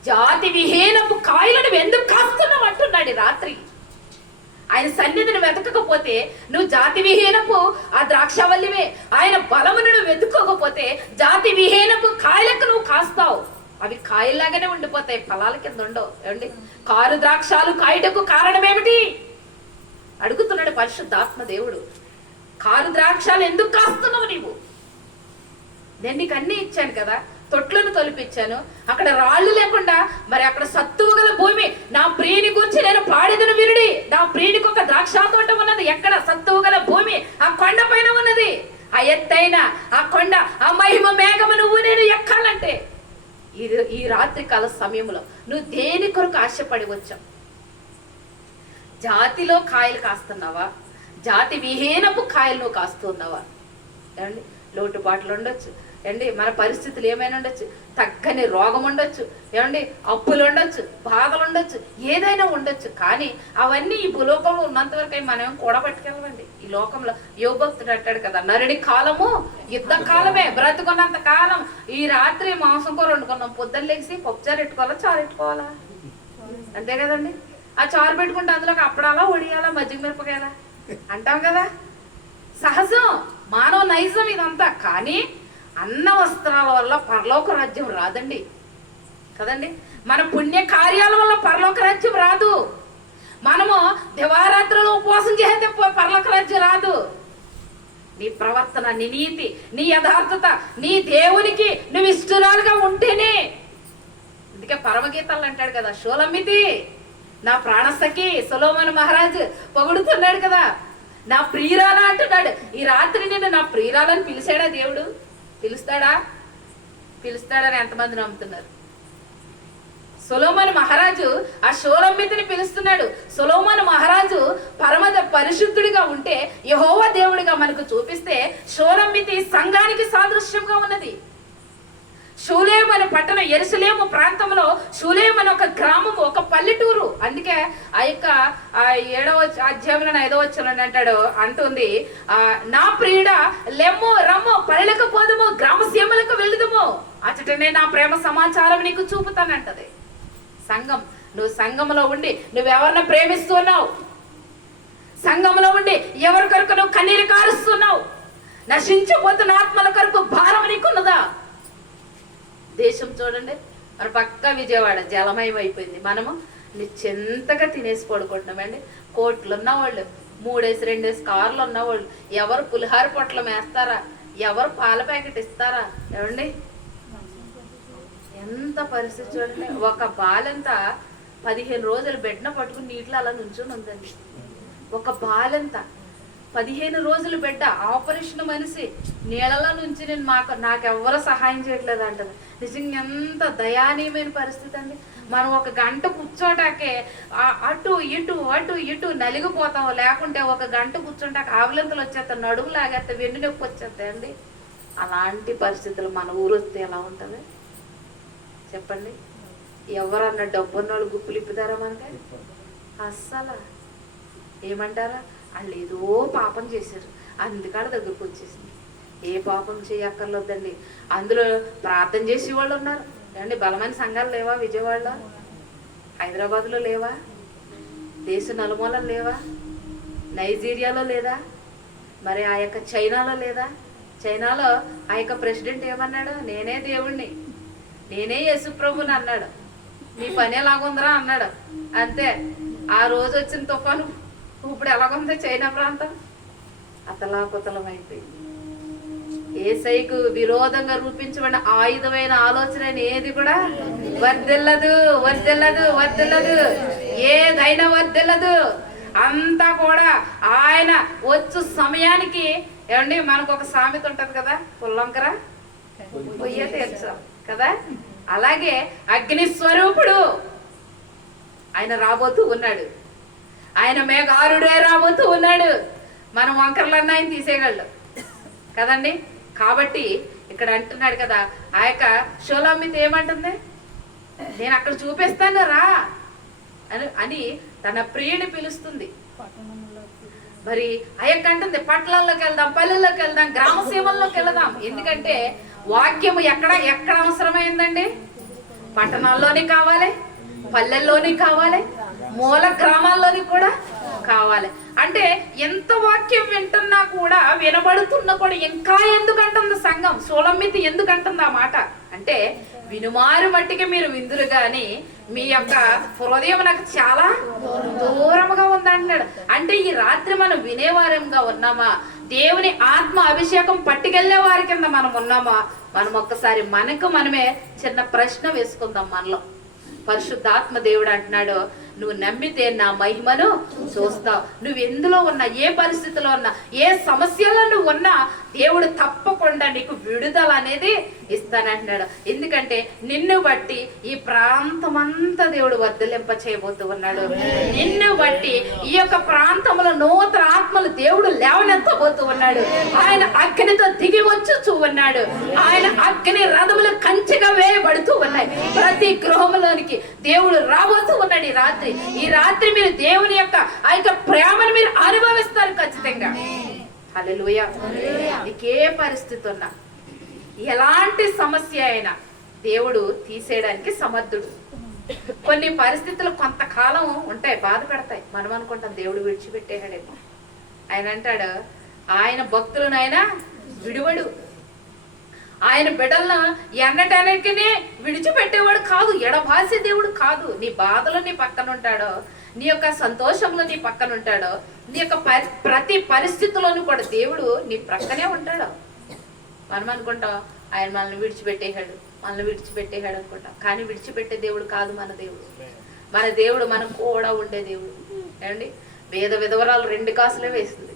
జాతి విహీనపు కాయలను ఎందుకు కాస్తున్నావు అంటున్నాడు రాత్రి. ఆయన సన్నిధిని వెతకకపోతే నువ్వు జాతి విహీనపు ఆ ద్రాక్షావల్లివే. ఆయన బలమును నువ్వు వెతుక్కోకపోతే జాతి విహీనపు కాయలకు నువ్వు కాస్తావు. అవి కాయల్లాగానే ఉండిపోతాయి, ఫలాల కింద ఉండవు. ఏమండి, కారు ద్రాక్షాలు కాయటకు కారణం ఏమిటి అడుగుతున్నాడు పరిశుద్ధాత్మ దేవుడు. కారు ద్రాక్షాలు ఎందుకు కాస్తున్నావు నీవు? నేను నీకు అన్ని ఇచ్చాను కదా, తొట్లను తొలిపించాను, అక్కడ రాళ్ళు లేకుండా మరి అక్కడ సత్తువు గల భూమి. నా ప్రియుని గురించి నేను పాడేదను వినుడి. నా ప్రియునికి ఒక ద్రాక్ష తోట ఉన్నది, ఎక్కడ సత్తువు గల భూమి ఆ కొండ పైన ఉన్నది. ఆ ఎత్తైన ఆ కొండ, ఆ మహిమ మేఘము నువ్వు నేను ఎక్కాలంటే ఈ రాత్రి కాల సమయంలో నువ్వు దేని కొరకు ఆశపడి వచ్చావు? జాతిలో కాయలు కాస్తున్నావా, జాతి విహీనపు కాయలు నువ్వు కాస్తున్నావా? ఏమండి, లోటుపాట్లు ఉండొచ్చు, ఏమండి మన పరిస్థితులు ఏమైనా ఉండొచ్చు, తగ్గని రోగం ఉండొచ్చు, ఏమండి అప్పులు ఉండొచ్చు, బాధలు ఉండొచ్చు, ఏదైనా ఉండొచ్చు. కానీ అవన్నీ ఈ భూలోకంలో ఉన్నంత వరకు మనం కూడా పట్టుకెళ్ళమండి. ఈ లోకంలో యోగభక్తుడు అంటాడు కదా, నరుడి కాలము యుద్ధ కాలమే, బ్రతుకున్నంత కాలం. ఈ రాత్రి మాంసం కూర వండుకున్నాం, పొద్దున్న లేచి పప్పుచారు పెట్టుకోవాలా, చారు పెట్టుకోవాలా, అంతే కదండి. ఆ చారు పెట్టుకుంటే అందులోకి అప్పడాలా, ఒడియాలా, మజ్జిగ మిరపకాయలా అంటాం కదా. సహజం, మానవ నైజం ఇదంతా. కానీ అన్న వస్త్రాల వల్ల పరలోక రాజ్యం రాదండి కదండి. మన పుణ్య కార్యాల వల్ల పరలోక రాజ్యం రాదు. మనము దివారాత్రులు ఉపవాసం చేస్తే పరలోక రాజ్యం రాదు. నీ ప్రవర్తన, నీ నీతి, నీ యథార్థత, నీ దేవునికి నువ్వు ఇష్టరాలుగా ఉంటేనే. అందుకే పరమగీతాలు అంటాడు కదా, షోలమ్మితి నా ప్రాణసఖి సొలొమోను మహారాజు పొగుడుతున్నాడు కదా, నా ప్రియురాలా అంటున్నాడు. ఈ రాత్రి నిన్ను నా ప్రియురాలని పిలిచాడా దేవుడు? పిలుస్తాడా? పిలుస్తాడని ఎంతమంది నమ్ముతున్నారు? సొలొమోను మహారాజు ఆ షోలమ్మితిని పిలుస్తున్నాడు. సొలొమోను మహారాజు పరమ పరిశుద్ధుడిగా ఉంటే యెహోవా దేవుడిగా మనకు చూపిస్తే షోలమ్మితి సంఘానికి సాదృశ్యంగా ఉన్నది. షూలేము అనే పట్టణం, యెరూషలేము ప్రాంతంలో షూలేము అనే ఒక గ్రామము, ఒక పల్లెటూరు. అందుకే ఆ యొక్క 7వ అధ్యాయంలో 5వ వచనం అంటుంది, నా ప్రియుడా లెమ్ము రమ్ము పల్లెలకు పోదుము, గ్రామ సీమలకు వెళుదుము, అచ్చటనే నా ప్రేమ సమాచారం నీకు చూపుతానంటది. సంఘం, నువ్వు సంఘంలో ఉండి నువ్వెవరిని ప్రేమిస్తున్నావు? సంఘంలో ఉండి ఎవరి కొరకు నువ్వు కన్నీరు కారుస్తున్నావు? నశించిపోతున్న ఆత్మల కొరకు భారం నీకున్నదా? దేశం చూడండి, మన పక్క విజయవాడ జలమయం అయిపోయింది. మనము నిశ్చింతగా తినేసి పడుకుంటున్నామండి. కోట్లు ఉన్నవాళ్ళు, 3 2 కార్లు ఉన్నవాళ్ళు, ఎవరు పులిహార పొట్లం వేస్తారా, ఎవరు పాల ప్యాకెట్ ఇస్తారా? ఏమండి ఎంత పరిస్థితి చూడండి. ఒక బాలంత 15 రోజులు బెడ్న పట్టుకుని నీటిలో అలా నుంచొని ఉందండి. ఒక బాలంత 15 రోజులు బిడ్డ, ఆపరేషన్ మనిషి, నీళ్ళలో నుంచి నేను నాకెవ్వరూ సహాయం చేయట్లేదు అంటది. నిజంగా ఎంత దయానీయమైన పరిస్థితి అండి. మనం 1 గంట కూర్చోటాకే అటు ఇటు నలిగిపోతాం. లేకుంటే 1 గంట కూర్చోటాక ఆవులింతలు వచ్చేస్తాయి, నడుము లాగేస్తే, వెన్ను నొప్పి వచ్చేస్తాయి అండి. అలాంటి పరిస్థితులు మన ఊరు వస్తే ఎలా ఉంటుంది చెప్పండి? ఎవరన్నా డబ్బున్నోళ్ళు గుప్పులు ఇప్పుతారా మనకి? అస్సలు ఏమంటారా? వాళ్ళు ఏదో పాపం చేశారు, అందుకాడ దగ్గరకు వచ్చేసింది. ఏ పాపం చేయక్కర్లేదండి. అందులో ప్రార్థన చేసే వాళ్ళు ఉన్నారు ఏమండి. బలమైన సంఘాలు లేవా విజయవాడలో? హైదరాబాద్లో లేవా? దేశ నలుమూలలు లేవా? నైజీరియాలో లేదా? మరి ఆ యొక్క చైనాలో లేదా? చైనాలో ఆ యొక్క ప్రెసిడెంట్ ఏమన్నాడు? నేనే దేవుణ్ణి, నేనే యేసుప్రభుని అన్నాడు. నీ పని ఎలాగుందరా అన్నాడు. అంతే. ఆ రోజు వచ్చిన తుఫాను ఇప్పుడు ఎలాగుంది చైనా ప్రాంతం? అతలాకుతలం అయిపోయింది. యేసయ్యకు విరోధంగా రూపించబడిన ఆయుధమైన ఆలోచన ఏది కూడా వర్ధిల్లదు, వర్ధిల్లదు, వర్ధిల్లదు. ఏదైనా వర్ధిల్లదు. అంతా కూడా ఆయన వచ్చు సమయానికి. ఏమండి మనకు ఒక సామెత ఉంటది కదా, పుల్లంకర పొయ్య తీర్చాం కదా. అలాగే అగ్ని స్వరూపుడు ఆయన రాబోతూ ఉన్నాడు. ఆయన మేఘారుడే రాబోతూ ఉన్నాడు. మనం వంకరలన్నా ఆయన తీసేయగలడు కదండి. కాబట్టి ఇక్కడ అంటున్నాడు కదా, ఆ యొక్క షోలమ్మితి ఏమంటుంది? నేను అక్కడ చూపిస్తాను రా అని తన ప్రియుని పిలుస్తుంది. మరి ఆ యొక్క అంటుంది, పట్టణాల్లోకి వెళ్దాం, పల్లెల్లోకి వెళ్దాం, గ్రామ సీమల్లోకి వెళ్దాం. ఎందుకంటే వాక్యము ఎక్కడ అవసరమైందండి? పట్టణాల్లోని కావాలి, పల్లెల్లోని కావాలి, మూల గ్రామాల్లోని కూడా కావాలి. అంటే ఎంత వాక్యం వింటున్నా కూడా, వినబడుతున్నా కూడా ఇంకా ఎందుకంటుంది సంఘం? షోలమ్మితి ఎందుకంటుంది ఆ మాట అంటే, వినుమారు మట్టికి మీరు విందురు గాని మీ యొక్క హృదయం నాకు చాలా దూరంగా ఉందంటాడు. అంటే ఈ రాత్రి మనం వినేవారంగా ఉన్నామా? దేవుని ఆత్మ అభిషేకం పట్టుకెళ్లే వారి కింద మనం ఉన్నామా? మనం ఒక్కసారి మనకు మనమే చిన్న ప్రశ్న వేసుకుందాం మనలో. పరిశుద్ధాత్మ దేవుడు అంటున్నాడు, నువ్వు నమ్మితే నా మహిమను చూస్తావు. నువ్వు ఎందులో ఉన్నా, ఏ పరిస్థితిలో ఉన్నా, ఏ సమస్యలో నువ్వు ఉన్నా, దేవుడు తప్పకుండా నీకు విడుదల అనేది ఇస్తానంటున్నాడు. ఎందుకంటే నిన్ను బట్టి ఈ ప్రాంతమంతా దేవుడు వర్ధలింప చేయబోతూ ఉన్నాడు. నిన్ను బట్టి ఈ యొక్క ప్రాంతంలో నూతన ఆత్మలు దేవుడు లేవనెత్తబోతూ ఉన్నాడు. ఆయన అగ్నితో దిగి వచ్చుచూ ఉన్నాడు. ఆయన అగ్ని రథములు కంచెగా వేయబడుతూ ఉన్నాయి. ప్రతి గృహంలోనికి దేవుడు రాబోతూ ఉన్నాడు. ఈ రాత్రి మీరు దేవుని యొక్క ఆ యొక్క ప్రేమను మీరు అనుభవిస్తారు ఖచ్చితంగా. హల్లెలూయా. నీకే పరిస్థితి ఉన్నా, ఎలాంటి సమస్య అయినా దేవుడు తీసేయడానికి సమర్థుడు. కొన్ని పరిస్థితులు కొంతకాలం ఉంటాయి, బాధ పెడతాయి. మనం అనుకుంటాం దేవుడు విడిచిపెట్టేయాడేమో. ఆయన అంటాడు, ఆయన భక్తులను ఆయన విడువడు. ఆయన బిడ్డలను ఎన్నటానికి విడిచిపెట్టేవాడు కాదు, ఎడబాసే దేవుడు కాదు. నీ బాధలు నీ పక్కన ఉంటాడో, నీ యొక్క సంతోషంలో నీ పక్కన ఉంటాడో, నీ యొక్క ప్రతి పరిస్థితుల్లోనూ కూడా దేవుడు నీ ప్రక్కనే ఉంటాడు. మనం అనుకుంటాం ఆయన మనల్ని విడిచిపెట్టేశాడు అనుకుంటాం. కానీ విడిచిపెట్టే దేవుడు కాదు మన దేవుడు. మన దేవుడు మనం కూడా ఉండే దేవుడు. ఏమండి, విధవరాలు 2 కాసులే వేసింది.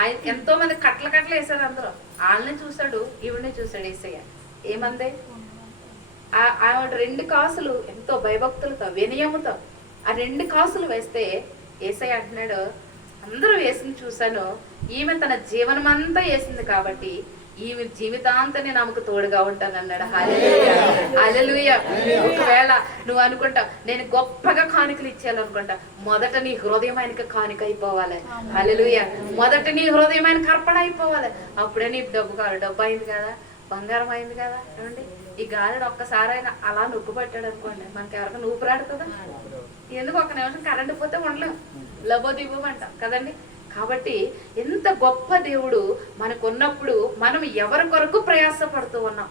ఆయన ఎంతో మంది కట్ల వేశారు. అందరూ వాళ్ళని చూశాడు, ఈవిడ్ని చూశాడు యేసయ్య. ఏమందే ఆవిడ 2 కాసులు ఎంతో భయభక్తులతో వినయముతో ఆ 2 కాసులు వేస్తే యేసయ్య అంటున్నాడు, అందరూ వేసింది చూశాను, ఈమె తన జీవనం అంతా వేసింది కాబట్టి ఈమె జీవితాంతం నేను ఆమెకు తోడుగా ఉంటాను అన్నాడు. హల్లెలూయా, హల్లెలూయా. ఒకవేళ నువ్వు అనుకుంటా నేను గొప్పగా కానుకలు ఇచ్చేయాలనుకుంటా, మొదట నీ హృదయం ఆయనకి కానుక అయిపోవాలి. హల్లెలూయా. మొదట నీ హృదయం ఆయనకి అర్పణ అయిపోవాలి. అప్పుడే నీ డబ్బు కాదు. డబ్బు అయింది కదా, బంగారం అయింది కదా. ఏమండి, ఈ గాలిని ఒక్కసారి ఆయన అలా నొక్కు పట్టాడు అనుకోండి, మనకి ఎవరికైనా ఊపిరాడు కదా. ఎందుకు 1 నిమిషం కరెంట్ పోతే ఉండలేం, లబో దివ్వమంటాం కదండి. కాబట్టి ఎంత గొప్ప దేవుడు మనకున్నప్పుడు మనం ఎవరి కొరకు ప్రయాసపడుతూ ఉన్నాం.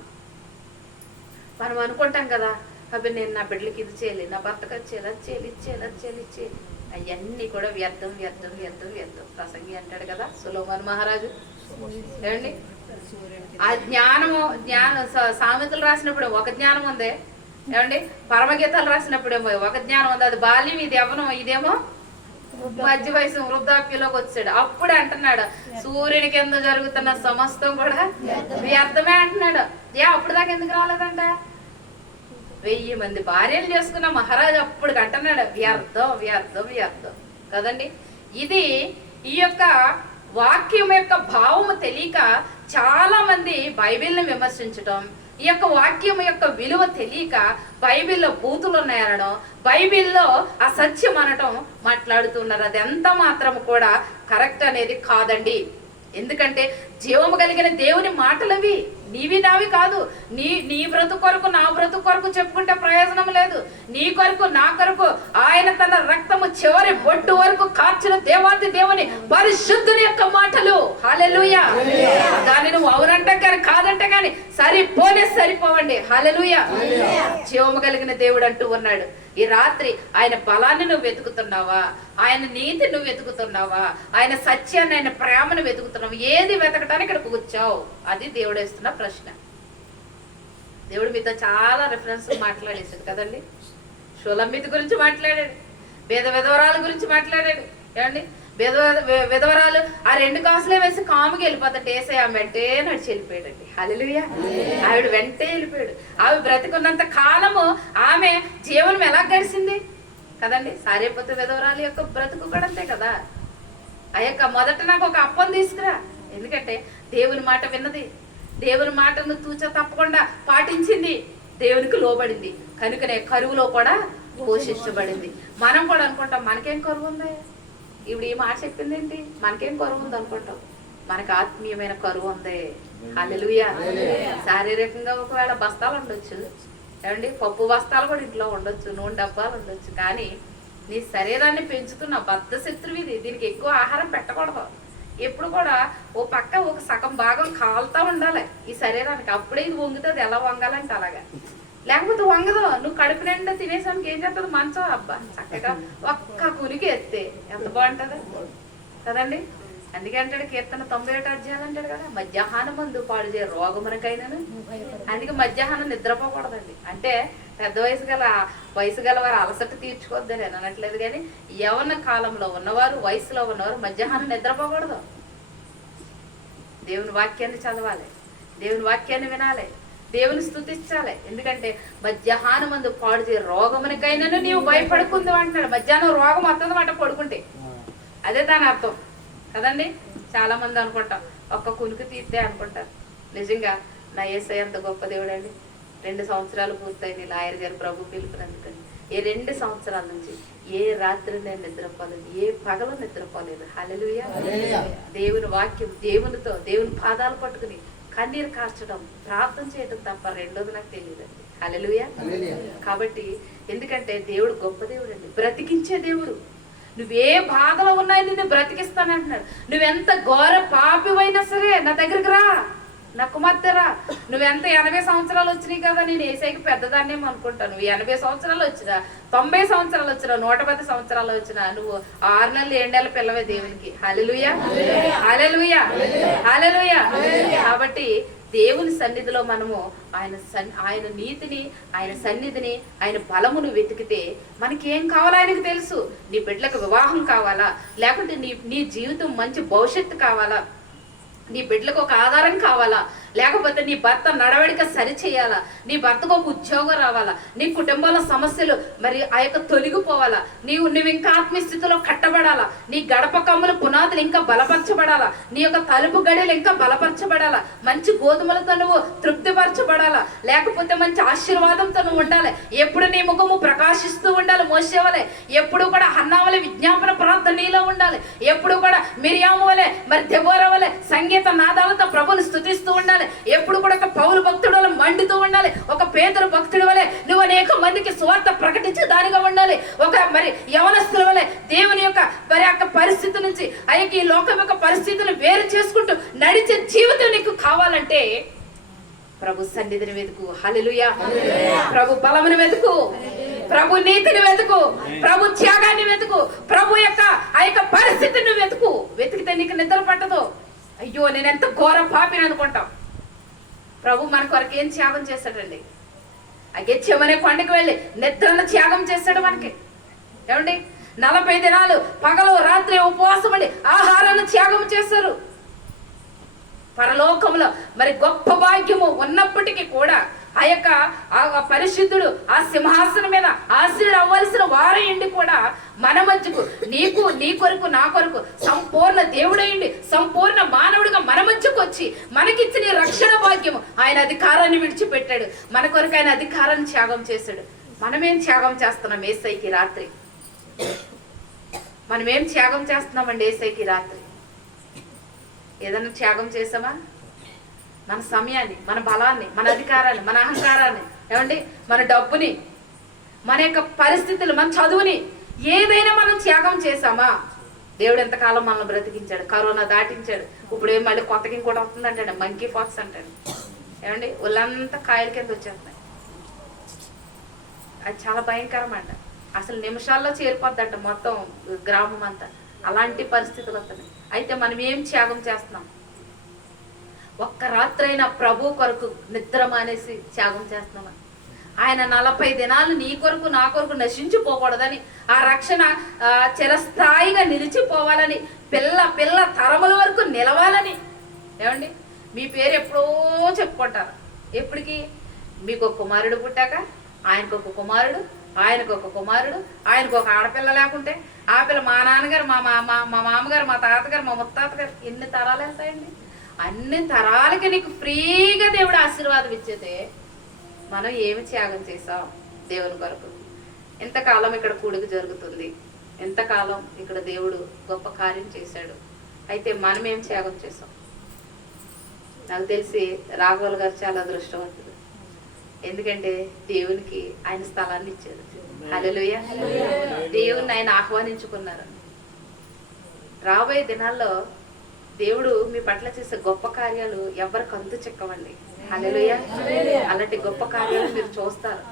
మనం అనుకుంటాం కదా, అవి నేను నా బిడ్డలకి ఇది చేయాలి, నా భర్తకు అది చేయాలి, అది చేయాలి. అవన్నీ కూడా వ్యర్థం. ప్రసంగి అంటాడు కదా సొలొమోను మహారాజు. ఏమండి, ఆ జ్ఞానం సామెతలు రాసినప్పుడు ఒక జ్ఞానం ఉంది. ఏమండి, పరమగీతాలు రాసినప్పుడేమో ఒక జ్ఞానం ఉంది. అది బాల్యం, ఇది యవ్వనం, ఇదేమో మధ్య వయసు వృద్ధాప్యలోకి వచ్చాడు. అప్పుడు అంటున్నాడు, సూర్యుని కింద జరుగుతున్న సమస్తం కూడా వ్యర్థమే అంటున్నాడు. అప్పుడు దాకా ఎందుకు రాలేదంట? 1000 మంది భార్యలు చేసుకున్న మహారాజు అప్పుడు అంటున్నాడు, వ్యర్థం కదండి. ఇది ఈ యొక్క వాక్యం యొక్క భావము తెలియక చాలా మంది బైబిల్ని విమర్శించటం, ఈ యొక్క వాక్యం యొక్క విలువ తెలియక బైబిల్లో బూతులు ఉన్నాయనడం, బైబిల్లో అసత్యం అనటం మాట్లాడుతున్నారు. అది ఎంత మాత్రం కూడా కరెక్ట్ అనేది కాదండి. ఎందుకంటే జీవము కలిగిన దేవుని మాటలవి, నీవి నావి కాదు. నీ బ్రతుకు కొరకు నా బ్రతుకు కొరకు చెప్పుకుంటే ప్రయోజనం లేదు. నీ కొరకు నా కొరకు ఆయన తన రక్తము చివరి బొట్టు వరకు కార్చిన దేవాది దేవుని పరిశుద్ధుని యొక్క మాటలు. హల్లెలూయా. దాన్ని నువ్వు అవునంటే కానీ కాదంటే కానీ సరిపోవండి. హల్లెలూయా. జీవము కలిగిన దేవుడు అంటూ ఉన్నాడు. ఈ రాత్రి ఆయన బలాన్ని నువ్వు వెతుకుతున్నావా? ఆయన నీతి నువ్వు వెతుకుతున్నావా? ఆయన సత్యాన్ని, ఆయన ప్రేమను వెతుకుతున్నావు? ఏది వెతకటానికి ఇక్కడికి వచ్చావు? అది దేవుడు వేస్తున్న ప్రశ్న. దేవుడు మీతో చాలా రిఫరెన్స్ మాట్లాడేశాడు కదండి. షులమ్మితి గురించి మాట్లాడాడు, విధవరాల గురించి మాట్లాడాడు. ఏమండి, విధవరాలు ఆ 2 కాసులే వేసి కాముకి వెళ్ళిపోతాడు. యేసయ్య ఆమె వెంటే నడిచి వెళ్ళిపోయాడండి. హల్లెలూయా. ఆవిడ వెంటే వెళ్ళిపోయాడు. ఆవిడ బ్రతికున్నంత కాలము ఆమె జీవనం ఎలా గడిచింది కదండి. సారేపోతే విధవరాలు యొక్క బ్రతుకు కూడా అంతే కదా. ఆ యొక్క మొదట నాకు ఒక అప్పం తీసుకురా, ఎందుకంటే దేవుని మాట విన్నది, దేవుని మాటను తూచ తప్పకుండా పాటించింది, దేవునికి లోబడింది, కనుకనే కరువులో కూడా పోషించబడింది. మనం కూడా అనుకుంటాం మనకేం కరువు ఉంది, ఇప్పుడు ఈ మాట చెప్పింది ఏంటి, మనకేం కరువు ఉంది అనుకుంటాం. మనకు ఆత్మీయమైన కరువు ఉంది. హల్లెలూయా. శారీరకంగా ఒకవేళ బస్తాలు ఉండొచ్చు, ఏమండి, పప్పు బస్తాలు కూడా ఇంట్లో ఉండొచ్చు, నూనె డబ్బాలు ఉండొచ్చు. కానీ నీ శరీరాన్ని పెంచుతున్న బద్ధ శత్రువు ఇది. దీనికి ఎక్కువ ఆహారం పెట్టకూడదు. ఎప్పుడు కూడా ఓ పక్క ఒక సగం భాగం కాలుతా ఉండాలి ఈ శరీరానికి. అప్పుడే ఇది వంగుతుంది. ఎలా వంగాలంటే అలాగా, లేకపోతే వంగదు. నువ్వు కడుపు నిండా తినేసానికి ఏం చేస్తుంది మంచం, అబ్బా చక్కగా ఒక్క కునికి ఎత్తే ఎంత బాగుంటుంది కదండి. అందుకే అంటాడు కీర్తన 91 అధ్యాయాలు అంటాడు కదా, మధ్యాహ్నం మందు పాడు చేయ రోగమునకైనాను. అందుకే మధ్యాహ్నం నిద్రపోకూడదండి. అంటే పెద్ద వయసు గల వారు అలసట తీర్చుకోవద్దని నేను అనట్లేదు, కానీ యవ్వన కాలంలో ఉన్నవారు, వయసులో ఉన్నవారు మధ్యాహ్నం నిద్రపోకూడదు. దేవుని వాక్యాన్ని చదవాలి, దేవుని వాక్యాన్ని వినాలి, దేవుని స్తుతించాలి. ఎందుకంటే మధ్యాహ్నం మందు పాడు చేయ రోగమునికైనా నీవు భయపడుకుందాం అంటున్నాడు. మధ్యాహ్నం రోగం వస్తుంది మాట పడుకుంటే, అదే దాని అర్థం కదండి. చాలా మంది అనుకుంటాం ఒక్క కునికి తీస్తే అనుకుంటారు. నిజంగా నా యేసయ్య అంత గొప్ప దేవుడు అండి. 2 సంవత్సరాలు పూర్తయింది లాయర్ గారు ప్రభు పిలుపునందుకని. ఈ 2 సంవత్సరాల నుంచి ఏ రాత్రి నేను నిద్రపోలేదు, ఏ పగలు నిద్రపోలేదు. హల్లెలూయా. దేవుని వాక్యం, దేవునితో దేవుని పాదాలు పట్టుకుని కన్నీరు కార్చడం, ప్రార్థన చేయడం తప్ప రెండోది నాకు తెలియదండి. హల్లెలూయా. కాబట్టి ఎందుకంటే దేవుడు గొప్ప దేవుడు అండి, బ్రతికించే దేవుడు. నువ్వే బాధలో ఉన్నాయి నిన్ను బ్రతికిస్తానంటున్నాడు. నువ్వెంత ఘోర పాపివైనా సరే నా దగ్గరికి రా, నా కుమార్తెరా. నువ్వెంత 80 సంవత్సరాలు వచ్చినాయి కదా, నేను ఏసైకి పెద్దదాన్నేమో అనుకుంటాను. నువ్వు 80 సంవత్సరాలు వచ్చినా, 90 సంవత్సరాలు వచ్చినా, 110 సంవత్సరాలు వచ్చినా, నువ్వు 6 నెలలు 7 నెలల పిల్లవే దేవునికి. హల్లెలూయా, హల్లెలూయా, హల్లెలూయా. కాబట్టి దేవుని సన్నిధిలో మనము ఆయన నీతిని, ఆయన సన్నిధిని, ఆయన బలమును వెతికితే మనకి ఏం కావాలో ఆయనకు తెలుసు. నీ బిడ్డలకు వివాహం కావాలా, లేకుంటే నీ జీవితం మంచి భవిష్యత్తు కావాలా, నీ బిడ్డలకు ఒక ఆధారం కావాలా, లేకపోతే నీ భర్త నడవడిక సరి చేయాలా, నీ భర్తకు ఒక ఉద్యోగం రావాలా, నీ కుటుంబంలో సమస్యలు మరి ఆ యొక్క తొలగిపోవాలా, నువ్వు ఇంకా ఆత్మస్థితిలో కట్టబడాలా, నీ గడప కమ్ముల పునాదులు ఇంకా బలపరచబడాలా, నీ యొక్క తలుపు గడియలు ఇంకా బలపరచబడాలా, మంచి గోధుమలతో నువ్వు తృప్తిపరచబడాలా, లేకపోతే మంచి ఆశీర్వాదంతో నువ్వు ఉండాలి. ఎప్పుడు నీ ముఖము ప్రకాశిస్తూ ఉండాలి మోసేవలే. ఎప్పుడు కూడా హన్నావలే విజ్ఞాపన ప్రార్థన నీలో ఉండాలి. ఎప్పుడు కూడా మిరియాము వలె మరి దెబోరా వలె సంగీత నాదాలతో ప్రభుని స్తుతిస్తూ ఉండాలి. ఎప్పుడు కూడా ఒక పౌలు భక్తుడు వల్ల మండుతూ ఉండాలి. ఒక పేతురు భక్తుడి వలె నువ్వు అనేక మందికి సువార్త ప్రకటించే దానిగా ఉండాలి. ఒక మరి యవనస్తుల వలె దేవుని యొక్క మరి యొక్క పరిస్థితి నుంచి ఆ యొక్క ఈ లోకం యొక్క పరిస్థితులు వేరు చేసుకుంటూ నడిచే జీవితం నీకు కావాలంటే ప్రభు సన్నిధిని వెతుకు. హల్లెలూయా. ప్రభు బలమును వెతుకు, ప్రభు నీతిని వెతుకు, ప్రభు త్యాగాన్ని వెతుకు, ప్రభు యొక్క ఆ యొక్క పరిస్థితిని వెతుకు. వెతికితే నీకు నిద్ర పట్టదు. అయ్యో నేను ఎంత ఘోర పాపిని అనుకుంటాం. ప్రభు మన కొరకు ఏం త్యాగం చేశాడండి. ఆ గెత్సేమనే కొండకి వెళ్ళి నిద్రను త్యాగం చేశాడు మనకి. ఏమండి 40 దినాలు పగలు రాత్రి ఉపవాసం అండి ఆహారాన్ని త్యాగం చేశారు. పరలోకంలో మరి గొప్ప భాగ్యము ఉన్నప్పటికీ కూడా ఆ యొక్క పరిశుద్ధుడు ఆ సింహాసనం మీద ఆశీర్వాదం అవ్వాల్సిన వారయ్యండి కూడా మన మధ్యకు నీ కొరకు నా కొరకు సంపూర్ణ దేవుడయ్యండి, సంపూర్ణ మానవుడిగా మన మధ్యకు వచ్చి మనకిచ్చిన రక్షణ భాగ్యము ఆయన అధికారాన్ని విడిచిపెట్టాడు. మన కొరకు ఆయన అధికారాన్ని త్యాగం చేశాడు. మనమేం త్యాగం చేస్తున్నాం యేసయ్యకి రాత్రి? మనమేం త్యాగం చేస్తున్నామండి యేసయ్యకి రాత్రి? ఏదైనా త్యాగం చేసామా? మన సమయాన్ని, మన బలాన్ని, మన అధికారాన్ని, మన అహంకారాన్ని, ఏమండి మన డబ్బుని, మన యొక్క పరిస్థితులు, మన చదువుని ఏదైనా మనం త్యాగం చేసామా? దేవుడు ఎంతకాలం మనల్ని బ్రతికించాడు, కరోనా దాటించాడు. ఇప్పుడు ఏం మళ్ళీ కొత్తగా ఇంకోటి వస్తుందంటాడు, మంకీ పాక్స్ అంటాడు. ఏమండి ఒళ్ళంతా కాయల కింద వచ్చేస్తున్నాయి. అది చాలా భయంకరం అంట. అసలు నిమిషాల్లో చేరిపోద్దంట మొత్తం గ్రామం అంతా. అలాంటి పరిస్థితులు వస్తున్నాయి. అయితే మనం ఏం త్యాగం చేస్తున్నాం? ఒక్క రాత్రైనా ప్రభు కొరకు నిద్ర మానేసి త్యాగం చేస్తున్నామని. ఆయన 40 దినాలు నీ కొరకు నా కొరకు నశించిపోకూడదని, ఆ రక్షణ చిరస్థాయిగా నిలిచిపోవాలని, పిల్ల తరముల వరకు నిలవాలని. ఏమండి మీ పేరు ఎప్పుడో చెప్పుకుంటారు. ఎప్పటికి? మీకు ఒక కుమారుడు పుట్టాక ఆయనకు ఒక కుమారుడు, ఆయనకు ఒక కుమారుడు, ఆయనకు ఒక ఆడపిల్ల లేకుంటే ఆ పిల్ల మా నాన్నగారు, మా మామగారు, మా తాతగారు, మా ముత్తాతగారు, ఎన్ని తరాలు వెళ్తాయండి? అన్ని తరాలకి నీకు ఫ్రీగా దేవుడు ఆశీర్వాదం ఇచ్చేదే మనం ఏమి త్యాగం చేసాం దేవుని కొరకు? ఎంతకాలం ఇక్కడ కూడిక జరుగుతుంది, ఎంతకాలం ఇక్కడ దేవుడు గొప్ప కార్యం చేశాడు. అయితే మనం ఏం త్యాగం చేసాం? నాకు తెలిసి రాఘవల్ గారు చాలా అదృష్టవంతుడు. ఎందుకంటే దేవునికి ఆయన స్థలాన్ని ఇచ్చాడు. హల్లెలూయా. దేవుణ్ణి ఆయన ఆహ్వానించుకున్నారు. రాబోయే దినాల్లో దేవుడు మీ పట్ల చేసే గొప్ప కార్యాలు ఎవరికి అంతు చెక్కవండి. హల్లెలూయా. అలాంటి గొప్ప కార్యాలు మీరు చూస్తారు.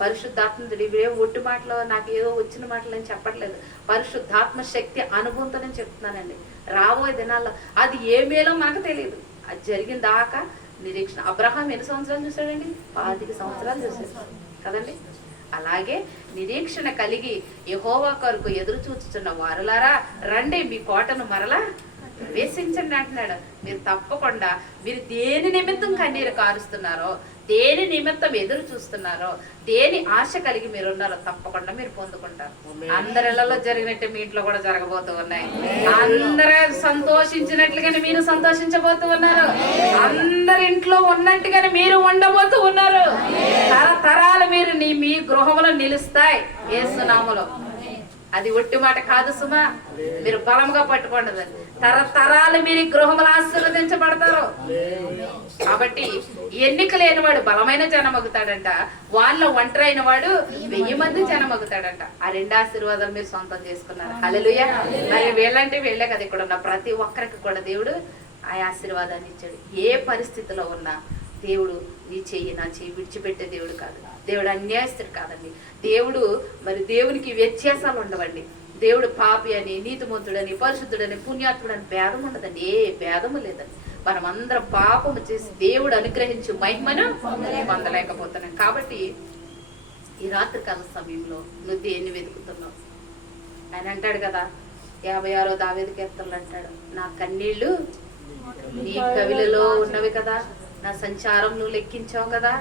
పరిశుద్ధాత్మ ఇవేం ఒట్టి మాటలు, నాకు ఏదో వచ్చిన మాటలు అని చెప్పట్లేదు. పరిశుద్ధాత్మ శక్తి అనుభవంతో నేను చెప్తున్నానండి. రాబోయే దినాల్లో అది ఏ మేలో మనకు తెలియదు. అది జరిగిన దాకా నిరీక్షణ. అబ్రహాం ఎన్ని సంవత్సరాలు చూశాడండి? 25 సంవత్సరాలు చూశాడు కదండి. అలాగే నిరీక్షణ కలిగి యెహోవా కొరకు ఎదురు చూచుతున్న వారులారా రండి, మీ కోటను మరలా ప్రవేశించండి అంటున్నాడు. మీరు తప్పకుండా మీరు దేని నిమిత్తం కన్నీరు కారుస్తున్నారో, దేని నిమిత్తం ఎదురు చూస్తున్నారో, దేని ఆశ కలిగి మీరు ఉన్నారో తప్పకుండా మీరు పొందుకుంటారు. అందరిలో జరిగినట్టే మీ ఇంట్లో కూడా జరగబోతూ ఉన్నాయి. అందరూ సంతోషించినట్లుగానే మీరు సంతోషించబోతూ ఉన్నారు. అందరి ఇంట్లో ఉన్నట్టుగానే మీరు ఉండబోతూ ఉన్నారు. తరతరాలు మీరు మీ గృహంలో నిలుస్తాయి యేసు నామములో. అది ఒట్టి మాట కాదు సుమా, మీరు బలంగా పట్టుకోండి. తరతరాలు మీరు గృహములు ఆశీర్వదించబడతారు. కాబట్టి ఎన్నిక లేనివాడు బలమైన జనమగుతాడంట, వాళ్ళ ఒంటరి అయిన వాడు 1000 మంది జనమగుతాడంట. ఆ 2 ఆశీర్వాదాలు మీరు సొంతం చేసుకున్నారు. హల్లెలూయా. మరి వీళ్ళంటే వీళ్ళే కదా, ఇక్కడ ఉన్న ప్రతి ఒక్కరికి కూడా దేవుడు ఆ ఆశీర్వాదాన్ని ఇచ్చాడు. ఏ పరిస్థితిలో ఉన్నా దేవుడు నీ చెయ్యి నా చెయ్యి విడిచిపెట్టే దేవుడు కాదు. దేవుడు అన్యాయస్తుడు కాదండి. దేవుడు మరి దేవునికి వ్యత్యాసాలు ఉండవండి. దేవుడు పాపి అని, నీతిమంతుడని, పరిశుద్ధుడని, పుణ్యాత్ముడని భేదం ఉండదండి. ఏ భేదము లేదండి. మనం అందరం పాపము చేసి దేవుడు అనుగ్రహించి మహిమను పొందలేకపోతున్నాం. కాబట్టి ఈ రాత్రికాల సమయంలో నువ్వు దేన్ని వెతుకుతున్నావు? ఆయన అంటాడు కదా, 56వ దావీదు కీర్తనలు అంటాడు, నా కన్నీళ్లు నీ కవిలలో ఉన్నవి కదా, నా సంచారం నువ్వు లెక్కించావు కదా,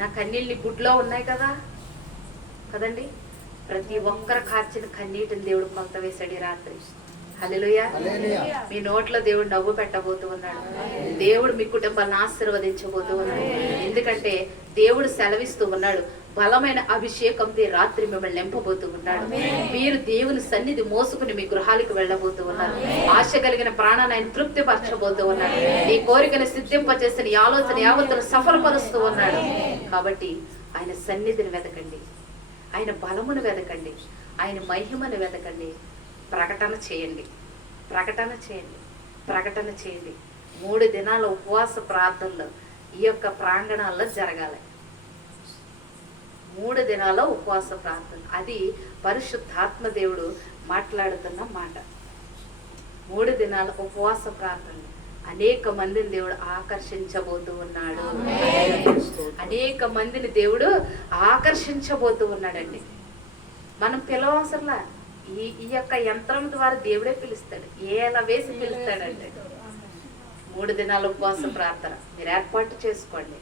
నా కన్నీళ్ళు బుడ్లో ఉన్నాయి కదా కదండి. ప్రతి ఒక్కరు కార్చిన కన్నీటిని దేవుడు కొలత వేశాడు ఈ రాత్రి. హల్లెలూయా. మీ నోట్లో దేవుడు నవ్వు పెట్టబోతూ ఉన్నాడు. దేవుడు మీ కుటుంబాన్ని ఆశీర్వదించబోతూ ఉన్నాడు. ఎందుకంటే దేవుడు సెలవిస్తూ ఉన్నాడు, బలమైన అభిషేకంతో రాత్రి మిమ్మల్ని నింపబోతూ ఉన్నాడు. మీరు దేవుని సన్నిధి మోసుకుని మీ గృహాలకు వెళ్ళబోతూ ఉన్నారు. ఆశ కలిగిన ప్రాణాన్ని ఆయన తృప్తి పరచబోతూ ఉన్నాడు. ఈ కోరికను సిద్ధింపచేసిన ఈ ఆలోచన యావత్తును సఫలపరుస్తూ ఉన్నాడు. కాబట్టి ఆయన సన్నిధిని వెతకండి, ఆయన బలమును వెతకండి, ఆయన మహిమను వెతకండి. ప్రకటన చేయండి, ప్రకటన చేయండి, ప్రకటన చేయండి. 3 దినాల ఉపవాస ప్రార్థనలు ఈ యొక్క ప్రాంగణాల్లో జరగాలి. 3 దినాల ఉపవాస ప్రార్థన, అది పరిశుద్ధాత్మ దేవుడు మాట్లాడుతున్న మాట. 3 దినాల ఉపవాస ప్రార్థన అనేక మందిని దేవుడు ఆకర్షించబోతూ ఉన్నాడు. అనేక మందిని దేవుడు ఆకర్షించబోతూ ఉన్నాడండి. మనం పిలవసరలా, ఈ యొక్క యంత్రం ద్వారా దేవుడే పిలుస్తాడు. ఎలా వేసి పిలుస్తాడంటే 3 దినాల ఉపవాస ప్రార్థన మీరు ఏర్పాటు చేసుకోండి.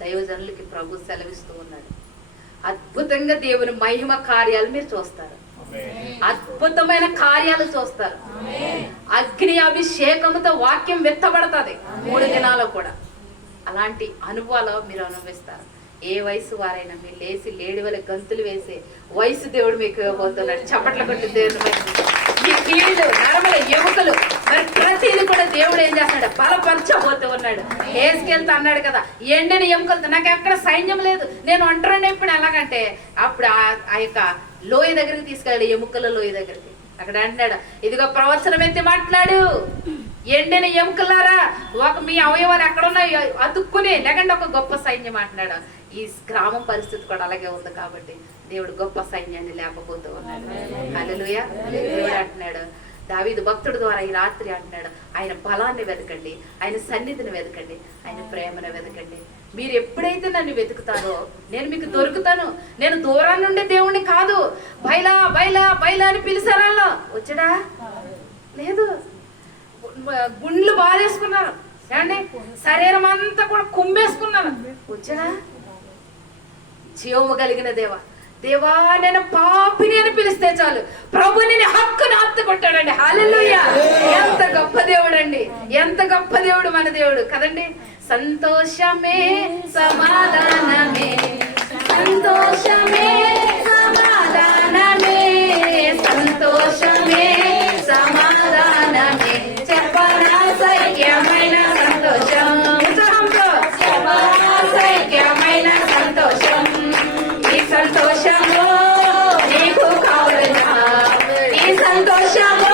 దైవజనులకి ప్రభు సెలవిస్తూ ఉన్నాడు. అద్భుతంగా దేవుని మహిమ కార్యాలు మీరు చూస్తారు. అద్భుతమైన కార్యాలు చూస్తారు. అగ్ని అభిషేకంతో వాక్యం విత్తబడతాది 3 దినాల్లో కూడా. అలాంటి అనుభవాలు మీరు అనుభవిస్తారు. ఏ వయసు వారైనా మీరు లేచి లేడి వల్ల గంతులు వేసే వయసు దేవుడు మీకు ఇవ్వబోతున్నాడు. చప్పట్లు కొట్టి దేవుడు ఈ కీళ్ళు నరముల ఎముకలు మరి ప్రతిది కూడా దేవుడు ఏం చేస్తున్నాడు? బలపరచబోతూ ఉన్నాడు. ఏసుకెళ్తా అన్నాడు కదా, ఎండిన ఎముకలతో నాకు ఎక్కడ సైన్యం లేదు, నేను ఒంటరిని. ఇప్పుడు ఎలాగంటే అప్పుడు ఆ యొక్క లోయ దగ్గరికి తీసుకెళ్ళాడు, ఎముకల లోయ దగ్గరికి. అక్కడ అంటున్నాడు, ఇదిగో ప్రవచనం ఎత్తి మాట్లాడు, ఎండిన ఎముకలారా ఒక మీ అవయవాలు ఎక్కడున్నాయి అతుక్కుని లేకంటే ఒక గొప్ప సైన్యం అంటున్నాడు. ఈ గ్రామం పరిస్థితి కూడా అలాగే ఉంది. కాబట్టి దేవుడు గొప్ప సైన్యాన్ని లేకపోతూ ఉన్నాడు. హల్లెలూయా. దేవుడు అంటున్నాడు దావీదు భక్తుడి ద్వారా ఈ రాత్రి అంటున్నాడు, ఆయన బలాన్ని వెతకండి, ఆయన సన్నిధిని వెతకండి, ఆయన ప్రేమను వెతకండి. మీరు ఎప్పుడైతే నన్ను వెతుకుతారో నేను మీకు దొరుకుతాను. నేను దూరం నుండి దేవుణ్ణి కాదు, బైలా బైలా బైలా అని పిలిచారా? వచ్చాడా? లేదు. గుండ్లు బాధేసుకున్నారు, ఏమండి శరీరం అంతా కూడా కుమ్మేసుకున్నారు. వచ్చాడా? జీవము కలిగిన దేవా, దేవా నేను పాపిని అని పిలిస్తే చాలు ప్రభుని హక్కును హత్తుకుంటాడండి. హల్లెలూయా. ఎంత గొప్ప దేవుడు అండి, ఎంత గొప్ప దేవుడు మన దేవుడు కదండి. సంతోషమే సమాధానమే, సంతోషమే సమాధానమే, సంతోషమే సమాధానమే, చెప్పనా సైక్యమైన సంతోషం, సైక్యమైన సంతోషం. ఈ సంతోషము నీకు కావలనా, ఈ సంతోషము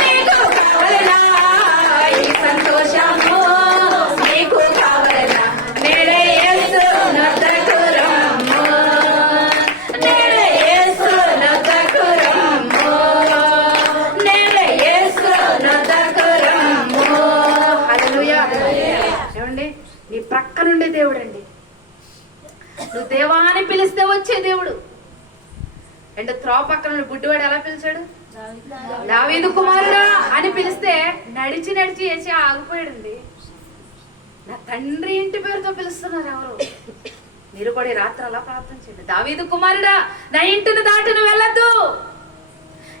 నీకు కావలనా, ఈ సంతోషము నీకు కావలనా. నేడే యేసు నొద్దకు నువ్వు దేవా అని పిలిస్తే వచ్చే దేవుడు. అంటే త్రోవ పక్కన బుడ్డివాడు ఎలా పిలిచాడు? దావీదు కుమారుడా అని పిలిస్తే నడిచి నడిచి వేసి ఆగిపోయాడండి. నా తండ్రి ఇంటి పేరుతో పిలుస్తున్నారు ఎవరు? మీరు కూడా ఈ రాత్రి అలా ప్రార్థించండి. దావీదు కుమారుడా, నా ఇంటిని దాటిని వెళ్ళొద్దు,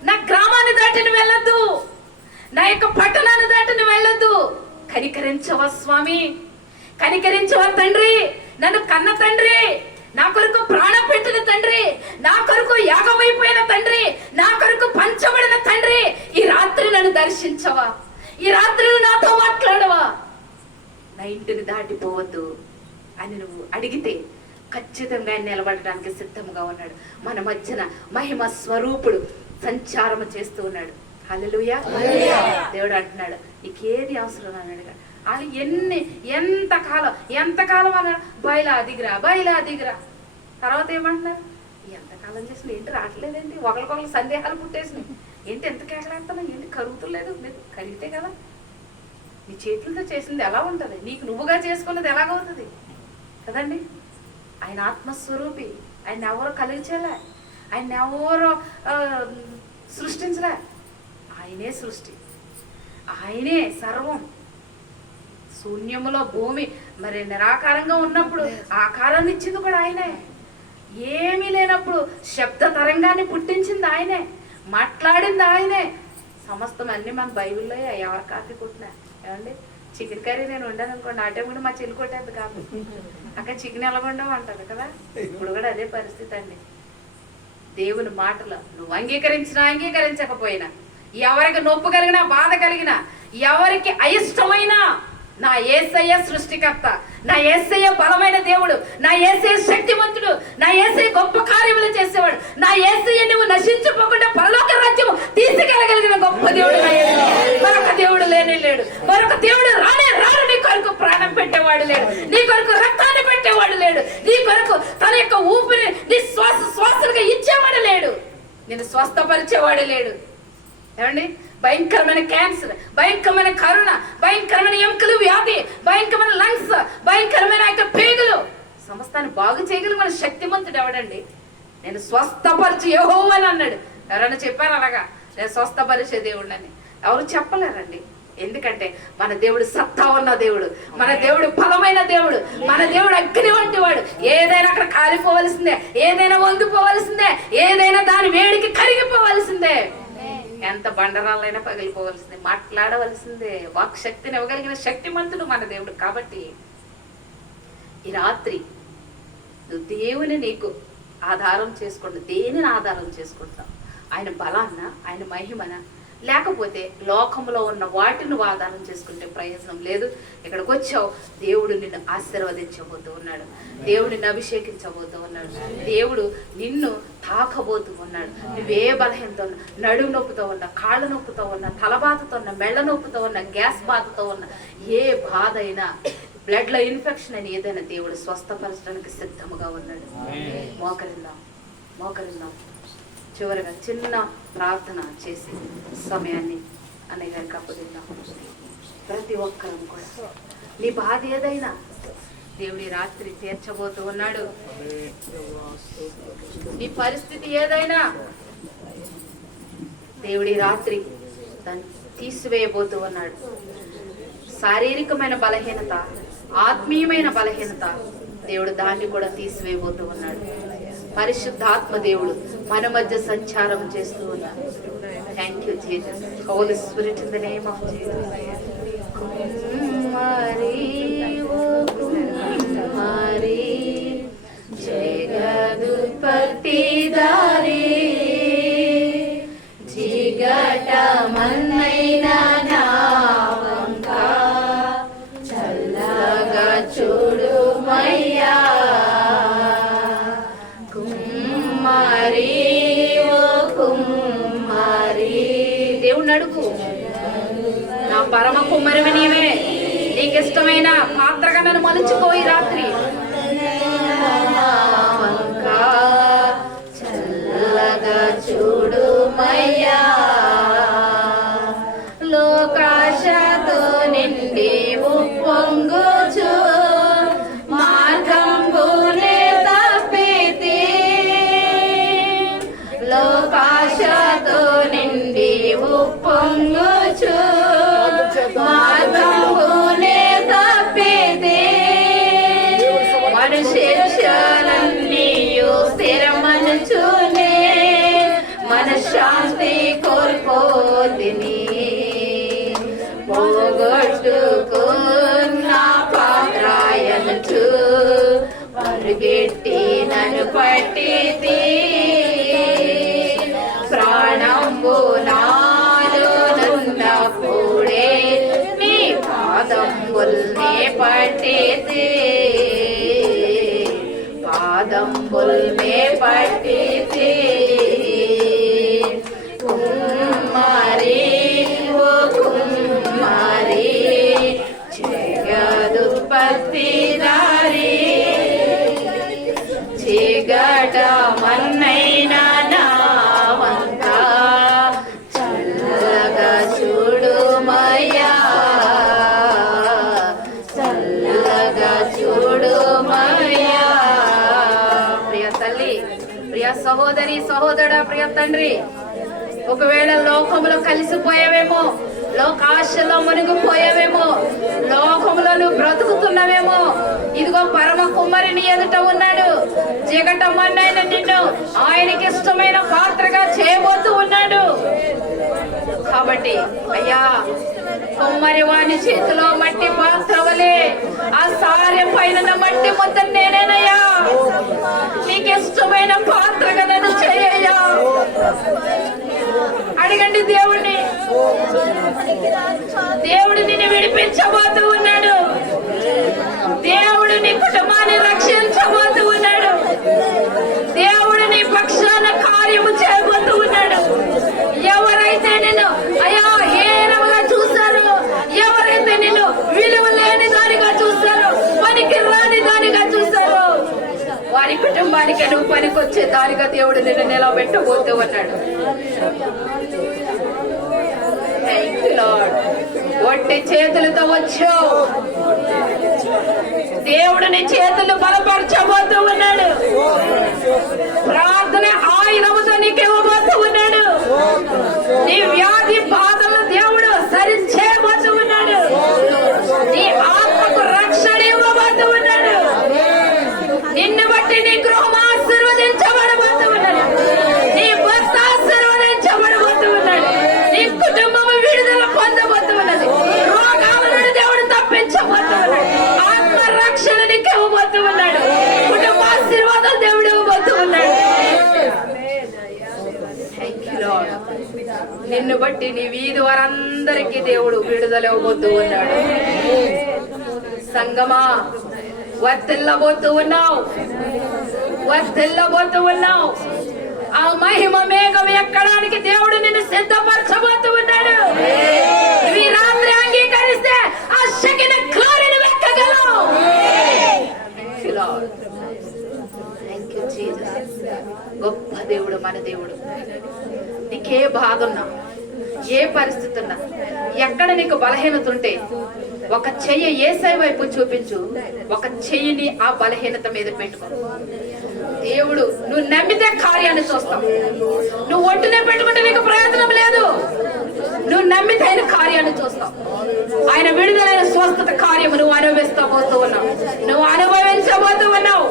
నా గ్రామాన్ని దాటిని వెళ్ళొద్దు, నా యొక్క పట్టణాన్ని దాటిని వెళ్ళొద్దు. కనికరించవా స్వామి, కనికరించవా తండ్రి, నన్ను కన్న తండ్రి, నా కొరకు ప్రాణం పెట్టిన తండ్రి, నా కొరకు యాగమైపోయిన తండ్రి, నా కొరకు పంచబడిన తండ్రి, ఈ రాత్రి నన్ను దర్శించవా, ఈ రాత్రి నాతో మాట్లాడవా, నా ఇంటిని దాటిపోవద్దు అని నువ్వు అడిగితే ఖచ్చితంగా ఆయన నిలబడడానికి సిద్ధంగా ఉన్నాడు. మన మధ్యన మహిమ స్వరూపుడు సంచారం చేస్తూ ఉన్నాడు. హల్లెలూయా. దేవుడు అంటున్నాడు, నీకేది అవసరం అని అడిగాడు. వాళ్ళు ఎంతకాలం అన్నాడు, బయలా దిగిరా. తర్వాత ఏమంటున్నారు, ఎంతకాలం చేసిన ఏంటి రావట్లేదేంటి, ఒకరికొకరు సందేహాలు పుట్టేసినాయి, ఏంటి ఎంత కేకలేస్తున్నావు, ఏంటి కరుగుతులేదు, కరిగితే కదా నీ చేతులతో చేసింది ఎలా ఉంటుంది, నీకు నువ్వుగా చేసుకున్నది ఎలాగవుతుంది కదండి. ఆయన ఆత్మస్వరూపి, ఆయన ఎవరో కలిగించేలా, ఆయన ఎవరో సృష్టించలే, ఆయనే సృష్టి, ఆయనే సర్వం. శూన్యములో భూమి మరి నిరాకారంగా ఉన్నప్పుడు ఆకారాన్ని ఇచ్చింది కూడా ఆయనే. ఏమీ లేనప్పుడు శబ్ద తరంగాన్ని పుట్టించింది ఆయనే, మాట్లాడింది ఆయనే. సమస్తం అన్ని మన బైబిల్లో ఎవరు కాపీ కొట్టినా. ఏమండి, చికెన్ కర్రీ నేను వండాను అనుకోండి, ఆ టైం కూడా మా చెల్లి కొట్టేది కాదు, అక్కడ చికెన్ ఎలా వండావు అంటారు కదా. ఇప్పుడు కూడా అదే పరిస్థితి అండి. దేవుని మాటలు నువ్వు అంగీకరించినా అంగీకరించకపోయినా, ఎవరికి నొప్పి కలిగినా బాధ కలిగినా, ఎవరికి అయిష్టమైనా, నా యేసయ్య సృష్టికర్త, నా యేసయ్య బలమైన దేవుడు, నా యేసయ్య శక్తిమంతుడు, నా యేసయ్య గొప్ప కార్యములు చేసేవాడు, నా యేసయ్య నువ్వు నశించుకోకుండా పరలోక రాజ్యము తీసుకెళ్ళగలిగిన గొప్ప దేవుడు. మరొక దేవుడు లేనే లేడు, మరొక దేవుడు రానే రాడు. నీ కొరకు ప్రాణం పెట్టేవాడు లేడు, నీ కొరకు రక్తాన్ని పెట్టేవాడు లేడు, నీ కొరకు తన యొక్క ఊపిరి నీ శ్వాసలుగా ఇచ్చేవాడు లేడు, నేను స్వస్థపరిచేవాడు లేడు. ఏమండి, భయంకరమైన క్యాన్సర్, భయంకరమైన కరోనా, భయంకరమైన ఎముకలు వ్యాధి, భయంకరమైన లంగ్స్, భయంకరమైన యొక్క పేగులు, సమస్తాన్ని బాగు చేయగలిగిన శక్తిమంతుడు ఎవడండి? నేను స్వస్థపరిచి యెహోవా అని అన్నాడు. ఎవరైనా చెప్పారు అలాగా నేను స్వస్థపరిచే దేవుడు అని? ఎవరు చెప్పలేరండి. ఎందుకంటే మన దేవుడు సత్తా ఉన్న దేవుడు, మన దేవుడు బలమైన దేవుడు, మన దేవుడు అగ్ని వంటి వాడు. ఏదైనా అక్కడ కాలిపోవలసిందే, ఏదైనా వంగిపోవలసిందే, ఏదైనా దాని వేడికి కరిగిపోవలసిందే, ఎంత బండరాలైనా పగిలిపోవలసిందే, మాట్లాడవలసిందే. వాక్ శక్తిని ఇవ్వగలిగిన శక్తిమంతుడు మన దేవుడు. కాబట్టి ఈ రాత్రి నువ్వు దేవుని నీకు ఆధారం చేసుకుంటా, దేనిని ఆధారం చేసుకుంటావు? ఆయన బలాన్న, ఆయన మహిమన, లేకపోతే లోకంలో ఉన్న వాటిని నువ్వు ఆధారం చేసుకుంటే ప్రయోజనం లేదు. ఇక్కడికి వచ్చావు, దేవుడు నిన్ను ఆశీర్వదించబోతూ ఉన్నాడు, దేవుడు నిన్ను అభిషేకించబోతూ ఉన్నాడు, దేవుడు నిన్ను తాకబోతూ ఉన్నాడు. నువ్వే బలహీనతో ఉన్నా, నడుము నొప్పుతో ఉన్నా, కాళ్ళ నొప్పుతో ఉన్నా, తల బాధతో ఉన్నా, మెళ్ళ నొప్పుతో ఉన్నా, గ్యాస్ బాధతో ఉన్నా, ఏ బాధ అయినా, బ్లడ్ లో ఇన్ఫెక్షన్ అని ఏదైనా దేవుడు స్వస్థపరచడానికి సిద్ధముగా ఉన్నాడు. మోకరిందాం. చివరిగా చిన్న ప్రార్థన చేసి సమయాన్ని అన్నయ్య గారికి అప్పగిద్దాం. ప్రతి ఒక్కరం కూడా నీ బాధ ఏదైనా దేవుడి రాత్రి తీర్చబోతూ ఉన్నాడు. నీ పరిస్థితి ఏదైనా దేవుడి రాత్రి దాన్ని తీసివేయబోతూ ఉన్నాడు. శారీరకమైన బలహీనత, ఆత్మీయమైన బలహీనత, దేవుడు దాన్ని కూడా తీసివేయబోతూ ఉన్నాడు. పరిశుద్ధాత్మ దేవుడు మన మధ్య సంచారం చేస్తూ ఉన్నాడు. Thank you Jesus, holy spirit, in the name of Jesus. కుమారి ఓ కుమారి జగదుత్పత్తి దారి, జిగట మన్నైన నావంక చల్లగా చూడు మయ్యా. దేవుణ్ణి అడుగు, నా పరమ కుమ్మరివి నీవే, నీకు ఇష్టమైన పాత్రగా నన్ను మలుచుకోయి రాత్రి. చల్లగా చూడు మయ్యా, లోకాశతో నిండి ఉప్పొంగుచు మార్గంబునే పరిగెట్టి నన్ను పట్టితి ప్రాణంబు నాలో నున్నప్పుడే నీ పాదంబుల్నే పట్టితి పాదంబుల్నే పట్టితి కుమ్మరి ఓ కుమ్మరి జగదుత్పత్తి దారి చీకట మన్నైనా నావంక చల్లగా చూడుమయ్యా చల్లగా చూడుమయ్యా. ప్రియ తల్లి, ప్రియ సహోదరి, సహోదరుడా, ప్రియ తండ్రి, ఒకవేళ లోకములో కలిసిపోయావేమో, లోకాశలో మునిగిపోయావేమో, లోకములో నువ్వు బ్రతుకుతున్నావేమో, ఇదిగో పరమ కుమ్మరి నీ ఎదుట ఉన్నాడు. జిగటమన్నైన నిన్ను ఆయనకి ఇష్టమైన పాత్రగా చేయబోతూ ఉన్నాడు. కాబట్టి అయ్యా, కుమ్మరి వాని చేతిలో మట్టి పాత్ర వలె ఆ సారె పైన మట్టి ముద్ద నేనేనయ్యా, నీకు ఇష్టమైన పాత్రగా నన్ను చేయయ్యా. అడగండి దేవుడిని. దేవుడు నిన్ను విడిపించబోతూ ఉన్నాడు. దేవుడు నీ కుటుంబాన్ని రక్షించబోతూ ఉన్నాడు. దేవుడు నీ పక్షాన కార్యము చేయబోతూ ఉన్నాడు. ఎవరైతే నిన్ను అయ్యా హీనముగా చూశారో, ఎవరైతే నిన్ను విలువ లేని దానిగా చూశారో, పనికి రాని దానిగా చూశారో, వారి కుటుంబానికి నువ్వు పనికొచ్చే దానిగా దేవుడు నిన్ను నిలబెట్టబోతూ ఉన్నాడు. Thank you lord. ఒట్టి చేతులతో వచ్చావు, దేవుడు నీ చేతులు బలపరచబోతూ ఉన్నాడు. ప్రార్థన ఆయుధముతో నీకు ఇవ్వబోతూ ఉన్నాడు. నీ వ్యాధి బాధలు దేవుడు సరి చేయబోతూ ఉన్నాడు. నీ ఆత్మకు రక్షణ ఇవ్వబోతూ ఉన్నాడు. నిన్ను బట్టి నీ గృహం ఆశీర్వదించబడబోతూ ఉన్నాడు. నీ భర్త ఆశీర్వదించబడబోతూ ఉన్నాడు. నీ కుటుంబం విడుదల పొందబోతూ ఉన్నది. రోగాల నుండి దేవుడు తప్పించబోతూ ఉన్నాడు. ఆత్మ రక్షణ నీకు ఇవ్వబోతూ ఉన్నాడు. కుటుంబ ఆశీర్వాదాలు దేవుడు ఇవ్వబోతూ ఉన్నాడు. Thank you lord. నిన్ను బట్టి నీ వీధి వారందరికీ దేవుడు విడుదల ఇవ్వబోతూ ఉన్నాడు. సంగమా, వర్తిల్లబోతూ ఉన్నావు, వర్తిల్లబోతూ ఉన్నావు. ఆ మహిమ మేఘం ఎక్కడానికి దేవుడు నిన్ను సిద్ధపరచబోతూ ఉన్నాడు. ఈ రాత్రి అంగీకరిస్తే ఆ శకిన కారిని వెక్కగలవు. Thank you Jesus. గొప్ప దేవుడు మన దేవుడు. నీకే బాధ ఉన్నా, ఏ పరిస్థితి ఉన్నా, ఎక్కడ నీకు బలహీనత ఉంటే ఒక చెయ్యి యేసయ్య వైపు చూపించు, ఒక చెయ్యిని ఆ బలహీనత మీద పెట్టుకో. దేవుడు నువ్వు నమ్మితే కార్యాన్ని చూస్తావు. నువ్వు ఒంటినే పెట్టుకుంటే నీకు ప్రయోజనం లేదు. నువ్వు నమ్మితే ఆయన కార్యాన్ని చూస్తావు. ఆయన విడుదలైన స్వస్థత కార్యము నువ్వు అనుభవిస్తబోతూ ఉన్నావు, నువ్వు అనుభవించబోతూ ఉన్నావు.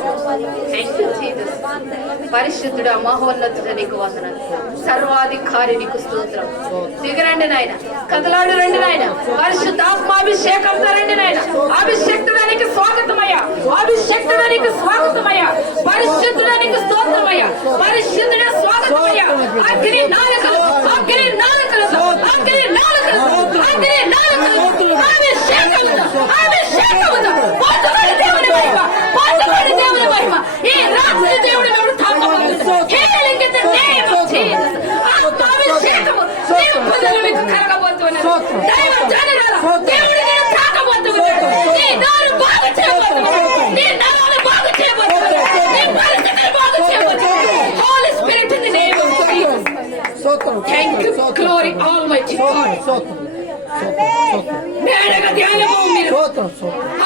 పరిశుద్ధుడా, మహోన్నతుడా, నీకు వందనాలు. సర్వాధికారి నీకు స్తోత్రం. దిగరండి నాయన, కదలాడు రండి నాయన, పరిశుద్ధాత్మాభిషేకంతో రండి నాయన. అభిషేక్తుడానికి స్వాగతమయ్యా, అభిషేక్తుడానికి స్వాగతమయ్యా, పరిశుద్ధుడానికి స్తోత్రమయ్యా, పరిశుద్ధుడ స్వాగతమయ్యా. అగ్ని నాలుకలు, అగ్ని నాలుకలు, అగ్ని నాలుకలు, అగ్ని నాలుకలు, అభిషేకముతో, అభిషేకముతో పోతుబడి దేవుని మహిమ, పోతుబడి దేవుని మహిమ. ఈ రాత్రి దేవుడు మేము తాకబోతున్నాం. Healing in the name of Jesus. ఆత్మాభిషేకము నీవు పొందలు మీకు కలగబోతున్నారు. దైవ జనరాల దేవుడు నేను తాకబోతున్నాడు. నీ నోరు బాగు చేయబోతున్నాడు, నీ నరాలు బాగు చేయబోతున్నాడు, నీ పరిస్థితులు బాగు చేయబోతున్నాడు. Holy spirit in the name of Jesus. Thank you, glory almighty God. నేడగా ధ్యానము మీరు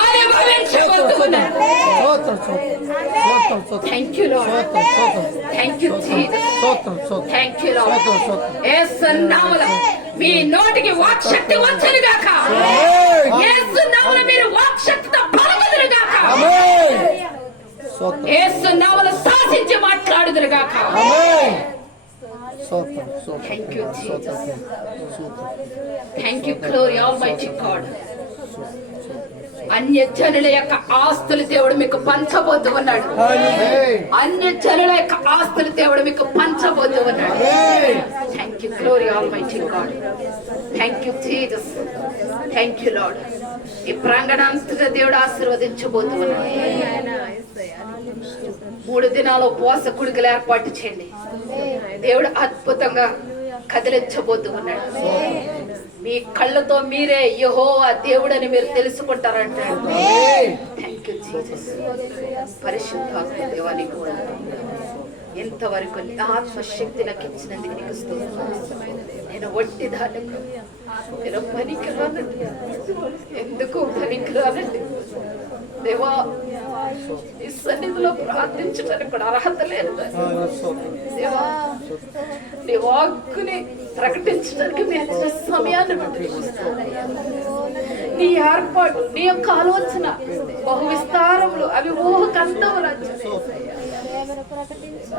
ఆరాధించబోతున్నారు. Thank you lord, thank you Jesus, thank you lord. Yesu నామములో మీ నోటికి వాక్శక్తి వచ్చును గాక. యేసు నామములో మీరు వాక్శక్తితో పలుకుదురు గాక. యేసు నామములో శాసించి మాట్లాడుదురు గాక. Thank you, Jesus. Thank you, glory, Almighty God. అన్య జనుల యొక్క ఆస్తులు దేవుడు మీకు పంచబోతూ ఉన్నాడు. అన్య జనుల యొక్క ఆస్తులు దేవుడు మీకు పంచబోతూ ఉన్నాడు. Thank you glory almighty God. Thank you Jesus. Thank you lord. ఈ ప్రాంగణాంతగా దేవుడు ఆశీర్వదించబోతూ ఉన్నాడు. 3 దినాల ఉపవాస కుడికలు ఏర్పాటు చేయండి. దేవుడు అద్భుతంగా కదిలించబోతూ ఉన్నాడు. మీ కళ్ళతో మీరే యెహోవా దేవుడని మీరు తెలుసుకుంటారంటాడు. Thank you Jesus. పరిశుద్ధాత్మ దేవానికి ఎంతవరకు ఆత్మశక్తి నాకు ఇచ్చినందుకు నీకు స్తోత్రం. నేను వట్టి దాన్ని, నేను పనికిరానండి. ఎందుకు పనికిరానండి దేవా? ఈ సన్నిధిలో ప్రార్థించడానికి కూడా అర్హత లేదు దేవా. నీ వాక్కుని ప్రకటించడానికి మేము ఇచ్చిన సమయాన్ని బట్టి నీ ఏర్పాటు, నీ యొక్క ఆలోచన బహు విస్తారములు, అవి ఊహకందవు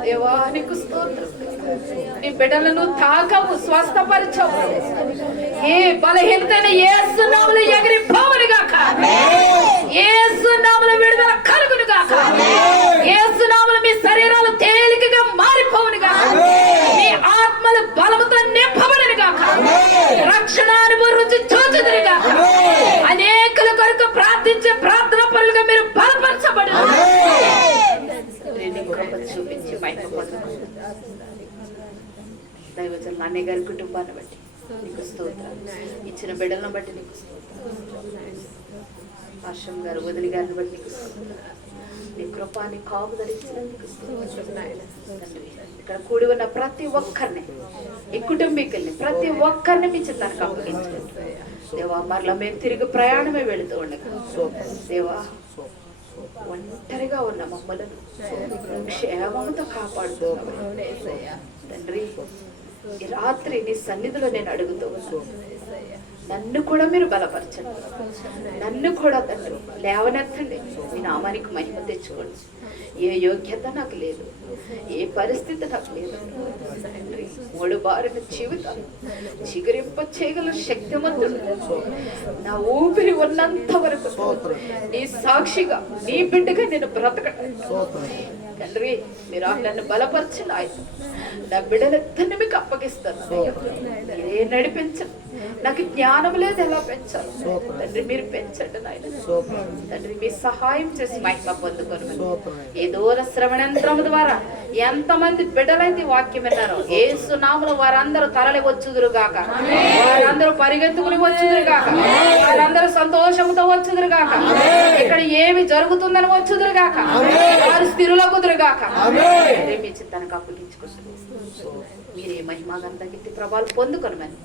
దేవా. నీకు స్తోత్రం. నీ బిడ్డలను తాకవు, స్వస్థపరచవు. ఏ బలహీనతైన యేసు నామములో ఎగిరి పోవును గాక. యేసు నామములో విడుదల కలుగును గాక. యేసు నామములో మీ శరీరాలు తేలికగా మారిపోవును గాక. మీ ఆత్మలు బలముతో నింపబడును గాక. రక్షణ అనుభవం రుచి చూచుదురు గాక. అనేకుల కొరకు ప్రార్థించే ప్రార్థన పరులుగా మీరు బలపరచబడును. చూపించి దైవజనులు అన్నయ్య గారి కుటుంబాన్ని బట్టి నీకు స్తోత్రాలు. ఇచ్చిన బిడ్డలను బట్టి నీకు స్తోత్రాలు. హర్షం గారు వదిలి గారిని బట్టి నీకు స్తోత్రాలు. నీ కృపాన్ని కాపుదలించినందుకు తండ్రి. ఇక్కడ కూడి ఉన్న ప్రతి ఒక్కరిని, ఈ కుటుంబీకుల్ని ప్రతి ఒక్కరిని మీ చిత్తానికి అప్పగించండి దేవా. మరలా మేము తిరిగి ప్రయాణమే వెళుతూ ఉండగా దేవా, ఒంటరిగా ఉన్న మమ్మలను క్షేమంతో కాపాడుతూ తండ్రి. ఈ రాత్రి నీ సన్నిధిలో నేను అడుగుతూ నన్ను కూడా మీరు బలపరచండి. నన్ను కూడా తండ్రి లేవనెత్తండి. మీ నామానికి మహిమ తెచ్చుకోండి. ఏ యోగ్యత నాకు లేదు, ఏ పరిస్థితి నాకు లేదు తండ్రి. 3 బారిన జీవితాలు చిగురింప చేయగల శక్తిమంతుడు. నా ఊపిరి ఉన్నంత వరకు నీ సాక్షిగా, నీ బిడ్డగా నేను బ్రతకడం తండ్రి. మీరు నన్ను బలపరచండి. ఆయన నా బిడ్డలెత్తని మీకు అప్పగిస్తాను. మీరే నడిపించండి. నాకు జ్ఞానం లేదు ఎలా పెంచాలి తండ్రి, మీరు పెంచండి నాయన తండ్రి. మీ సహాయం చేసి మహిమ పొందుకొని ఈ దూర శ్రవణంత్రము ద్వారా ఎంతమంది బిడ్డలైతే వాక్యం విన్నారో యేసు నామములో వారందరూ తరలి వచ్చుదురుగాక. వారందరూ పరిగెత్తుకుని వచ్చుదురుగాక. వారందరూ సంతోషంతో వచ్చుదురుగాక. ఇక్కడ ఏమి జరుగుతుందని వచ్చుదురుగాక. వారు స్థిరులగుదురుగాక. మీ చిత్తానికి అప్పగించుకుంటున్నారు. మీరే మహిమ గంధ ప్రభావాలు పొందుకొనమని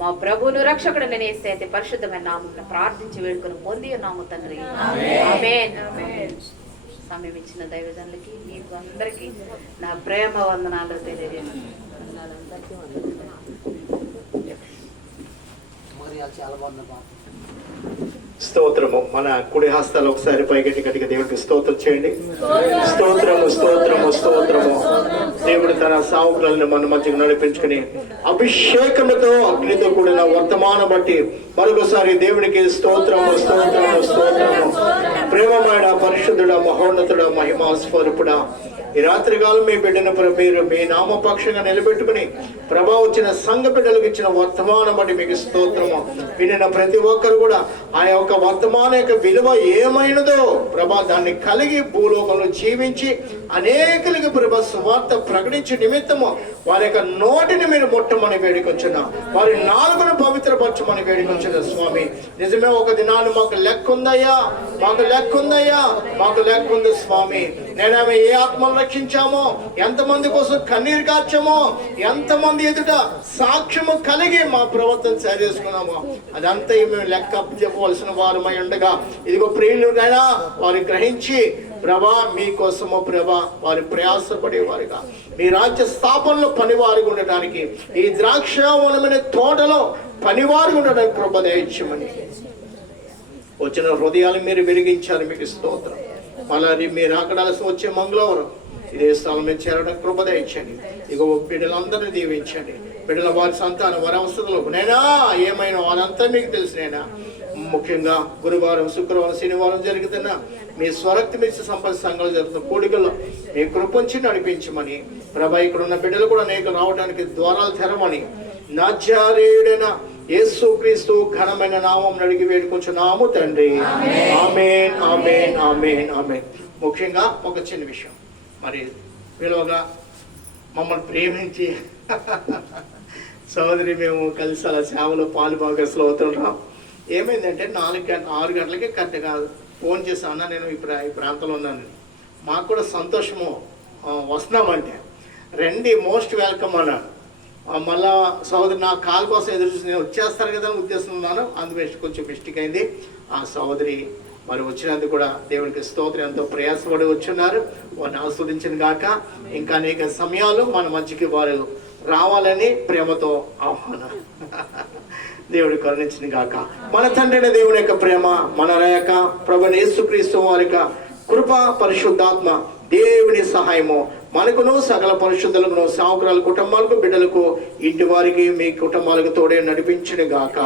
మా ప్రభువును రక్షకుడు నేను యేసయ్య పరిశుద్ధమైన నామమున ప్రార్థించి వేడుకొని పొంది నాము తండ్రి. ఆమేన్. సమయం ఇచ్చిన దైవజనులకి మీకు అందరికీ నా ప్రేమ వందనాలు తెలియజేస్తున్నాను. స్తోత్రము. మన కుడి హస్తాలు ఒకసారి పైగట్టి గట్టిగా దేవుడికి స్తోత్రం చేయండి. స్తోత్రము, స్తోత్రము, స్తోత్రము. దేవుడు తన సావుకులను మన మధ్యకు నడిపించుకుని అభిషేకముతో అగ్నితో కూడిన వర్తమానం బట్టి మరొకసారి దేవునికి స్తోత్రము, స్తోత్రము, స్తోత్రము. ప్రేమమైన పరిశుద్ధుడ, మహోన్నతుడ, మహిమా స్వరూపుడా, ఈ రాత్రి కాలం మీ బిడ్డను మీరు మీ నామపక్షంగా నిలబెట్టుకుని ప్రభా వచ్చిన సంఘ బిడ్డలకు ఇచ్చిన వర్తమానం బట్టి మీకు స్తోత్రము. వినిన ప్రతి ఒక్కరు కూడా ఆ యొక్క వర్తమానం యొక్క విలువ ఏమైనదో ప్రభా దాన్ని కలిగి భూలోకంలో జీవించి అనేకులకి ప్రభా సువార్త ప్రకటించే నిమిత్తము వారి యొక్క నోటిని మీరు ముట్టమని వేడుకొచ్చున్న, వారి నాలుగును పవిత్రపరచమని వేడుకొచ్చున్న స్వామి. నిజమే, ఒక దినాన్ని మాకు లెక్క ఉందయ్యా, మాకు లెక్క ఉందయ్యా, మాకు లెక్క ఉంది స్వామి. నేనేమో ఏ ఆత్మలు రక్షించామో, ఎంతమంది కోసం కన్నీరు కార్చామో, ఎంతమంది ఎదుట సాక్ష్యము కలిగి మా ప్రవర్తన సరి చేసుకున్నామో అదంతా మేము లెక్క చెప్పవలసిన వారమై ఉండగా ఇదిగో ప్రియులునైనా వారు గ్రహించి ప్రభా మీకోసమో ప్రభా వారి ప్రయాసపడేవారుగా మీ రాజ్య స్థాపనలో పనివారిగా ఉండడానికి, ఈ ద్రాక్షవనమైన తోటలో పనివారిగా ఉండడానికి ప్రభా దయచేయమని వచ్చిన హృదయాలు మీరు వెలిగించారు. మీకు స్తోత్రం. మళ్ళీ మీరు అక్కడ వచ్చే మంగళవారం ఇదే స్థలం మీద చేరడానికి కృప దయచండి. ఇక బిడ్డలందరినీ దీవించండి. బిడ్డల వారి సంతానం వారి అవసరంలో నైనా ఏమైనా వారంతా మీకు తెలుసు నైనా ముఖ్యంగా గురువారం, శుక్రవారం, శనివారం జరుగుతున్న మీ స్వరక్తి మిర్చి సంపద సంఘాలు జరుగుతున్న కూడికల్లో మీ కృపంచి నడిపించమని ప్రభా, ఇక్కడ ఉన్న బిడ్డలు కూడా అనేక రావడానికి ద్వారాలు తెరమని నజరేయుడైన యేసుక్రీస్తు ఘనమైన నామం అడిగి వేడుకొంచున్నాము తండ్రి. ఆమేన్, ఆమేన్, ఆమేన్, ఆమేన్. ముఖ్యంగా ఒక చిన్న విషయం, మరి విలువగా మమ్మల్ని ప్రేమించి సోదరి మేము కలిసి అలా సేవలో పాలు భాగస్లో అవుతుంటాం. ఏమైందంటే 6 గంటలకి కరెక్ట్గా ఫోన్ చేసి, అన్న నేను ఈ ప్రాంతంలో ఉన్నాను, మాకు కూడా సంతోషము, వస్తున్నామంటే రండి, మోస్ట్ వెల్కమ్ అన్నాను. మళ్ళా సోదరి నా కాల్ కోసం ఎదురు చూసి నేను వచ్చేస్తారు కదా అని ఉద్దేశం ఉన్నాను. అందుకే కొంచెం మిస్టేక్ అయింది. ఆ సోదరి మరి వచ్చినందుకు కూడా దేవునికి స్తోత్రం, ఎంతో ప్రయాసపడి వచ్చున్నారు. వారిని ఆస్వాదించిన గాక ఇంకా అనేక సమయాలు మన మధ్యకి వారు రావాలని ప్రేమతో ఆహ్వానం దేవుడు కరుణించిన గాక. మన తండ్రి దేవుని యొక్క ప్రేమ, మన యొక్క ప్రభువైన యేసుక్రీస్తు వారి యొక్క కృప, పరిశుద్ధాత్మ దేవుని సహాయము మనకును సకల పరిశుద్ధులకు, సావుకురాల కుటుంబాలకు, బిడ్డలకు, ఇంటి వారికి, మీ కుటుంబాలకు తోడే నడిపించును గాక.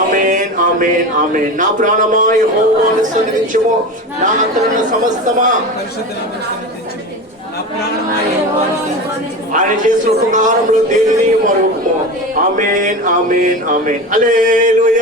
ఆమేన్, ఆమేన్, ఆమేన్. నా ప్రాణమా యెహోవాను సన్నిధించుము, నా అంతరంగ సమస్తమా ఆయన చేసిన ఉపకారములు దేనిని మరువకుము. ఆమేన్, ఆమేన్, ఆమేన్. హల్లెలూయా.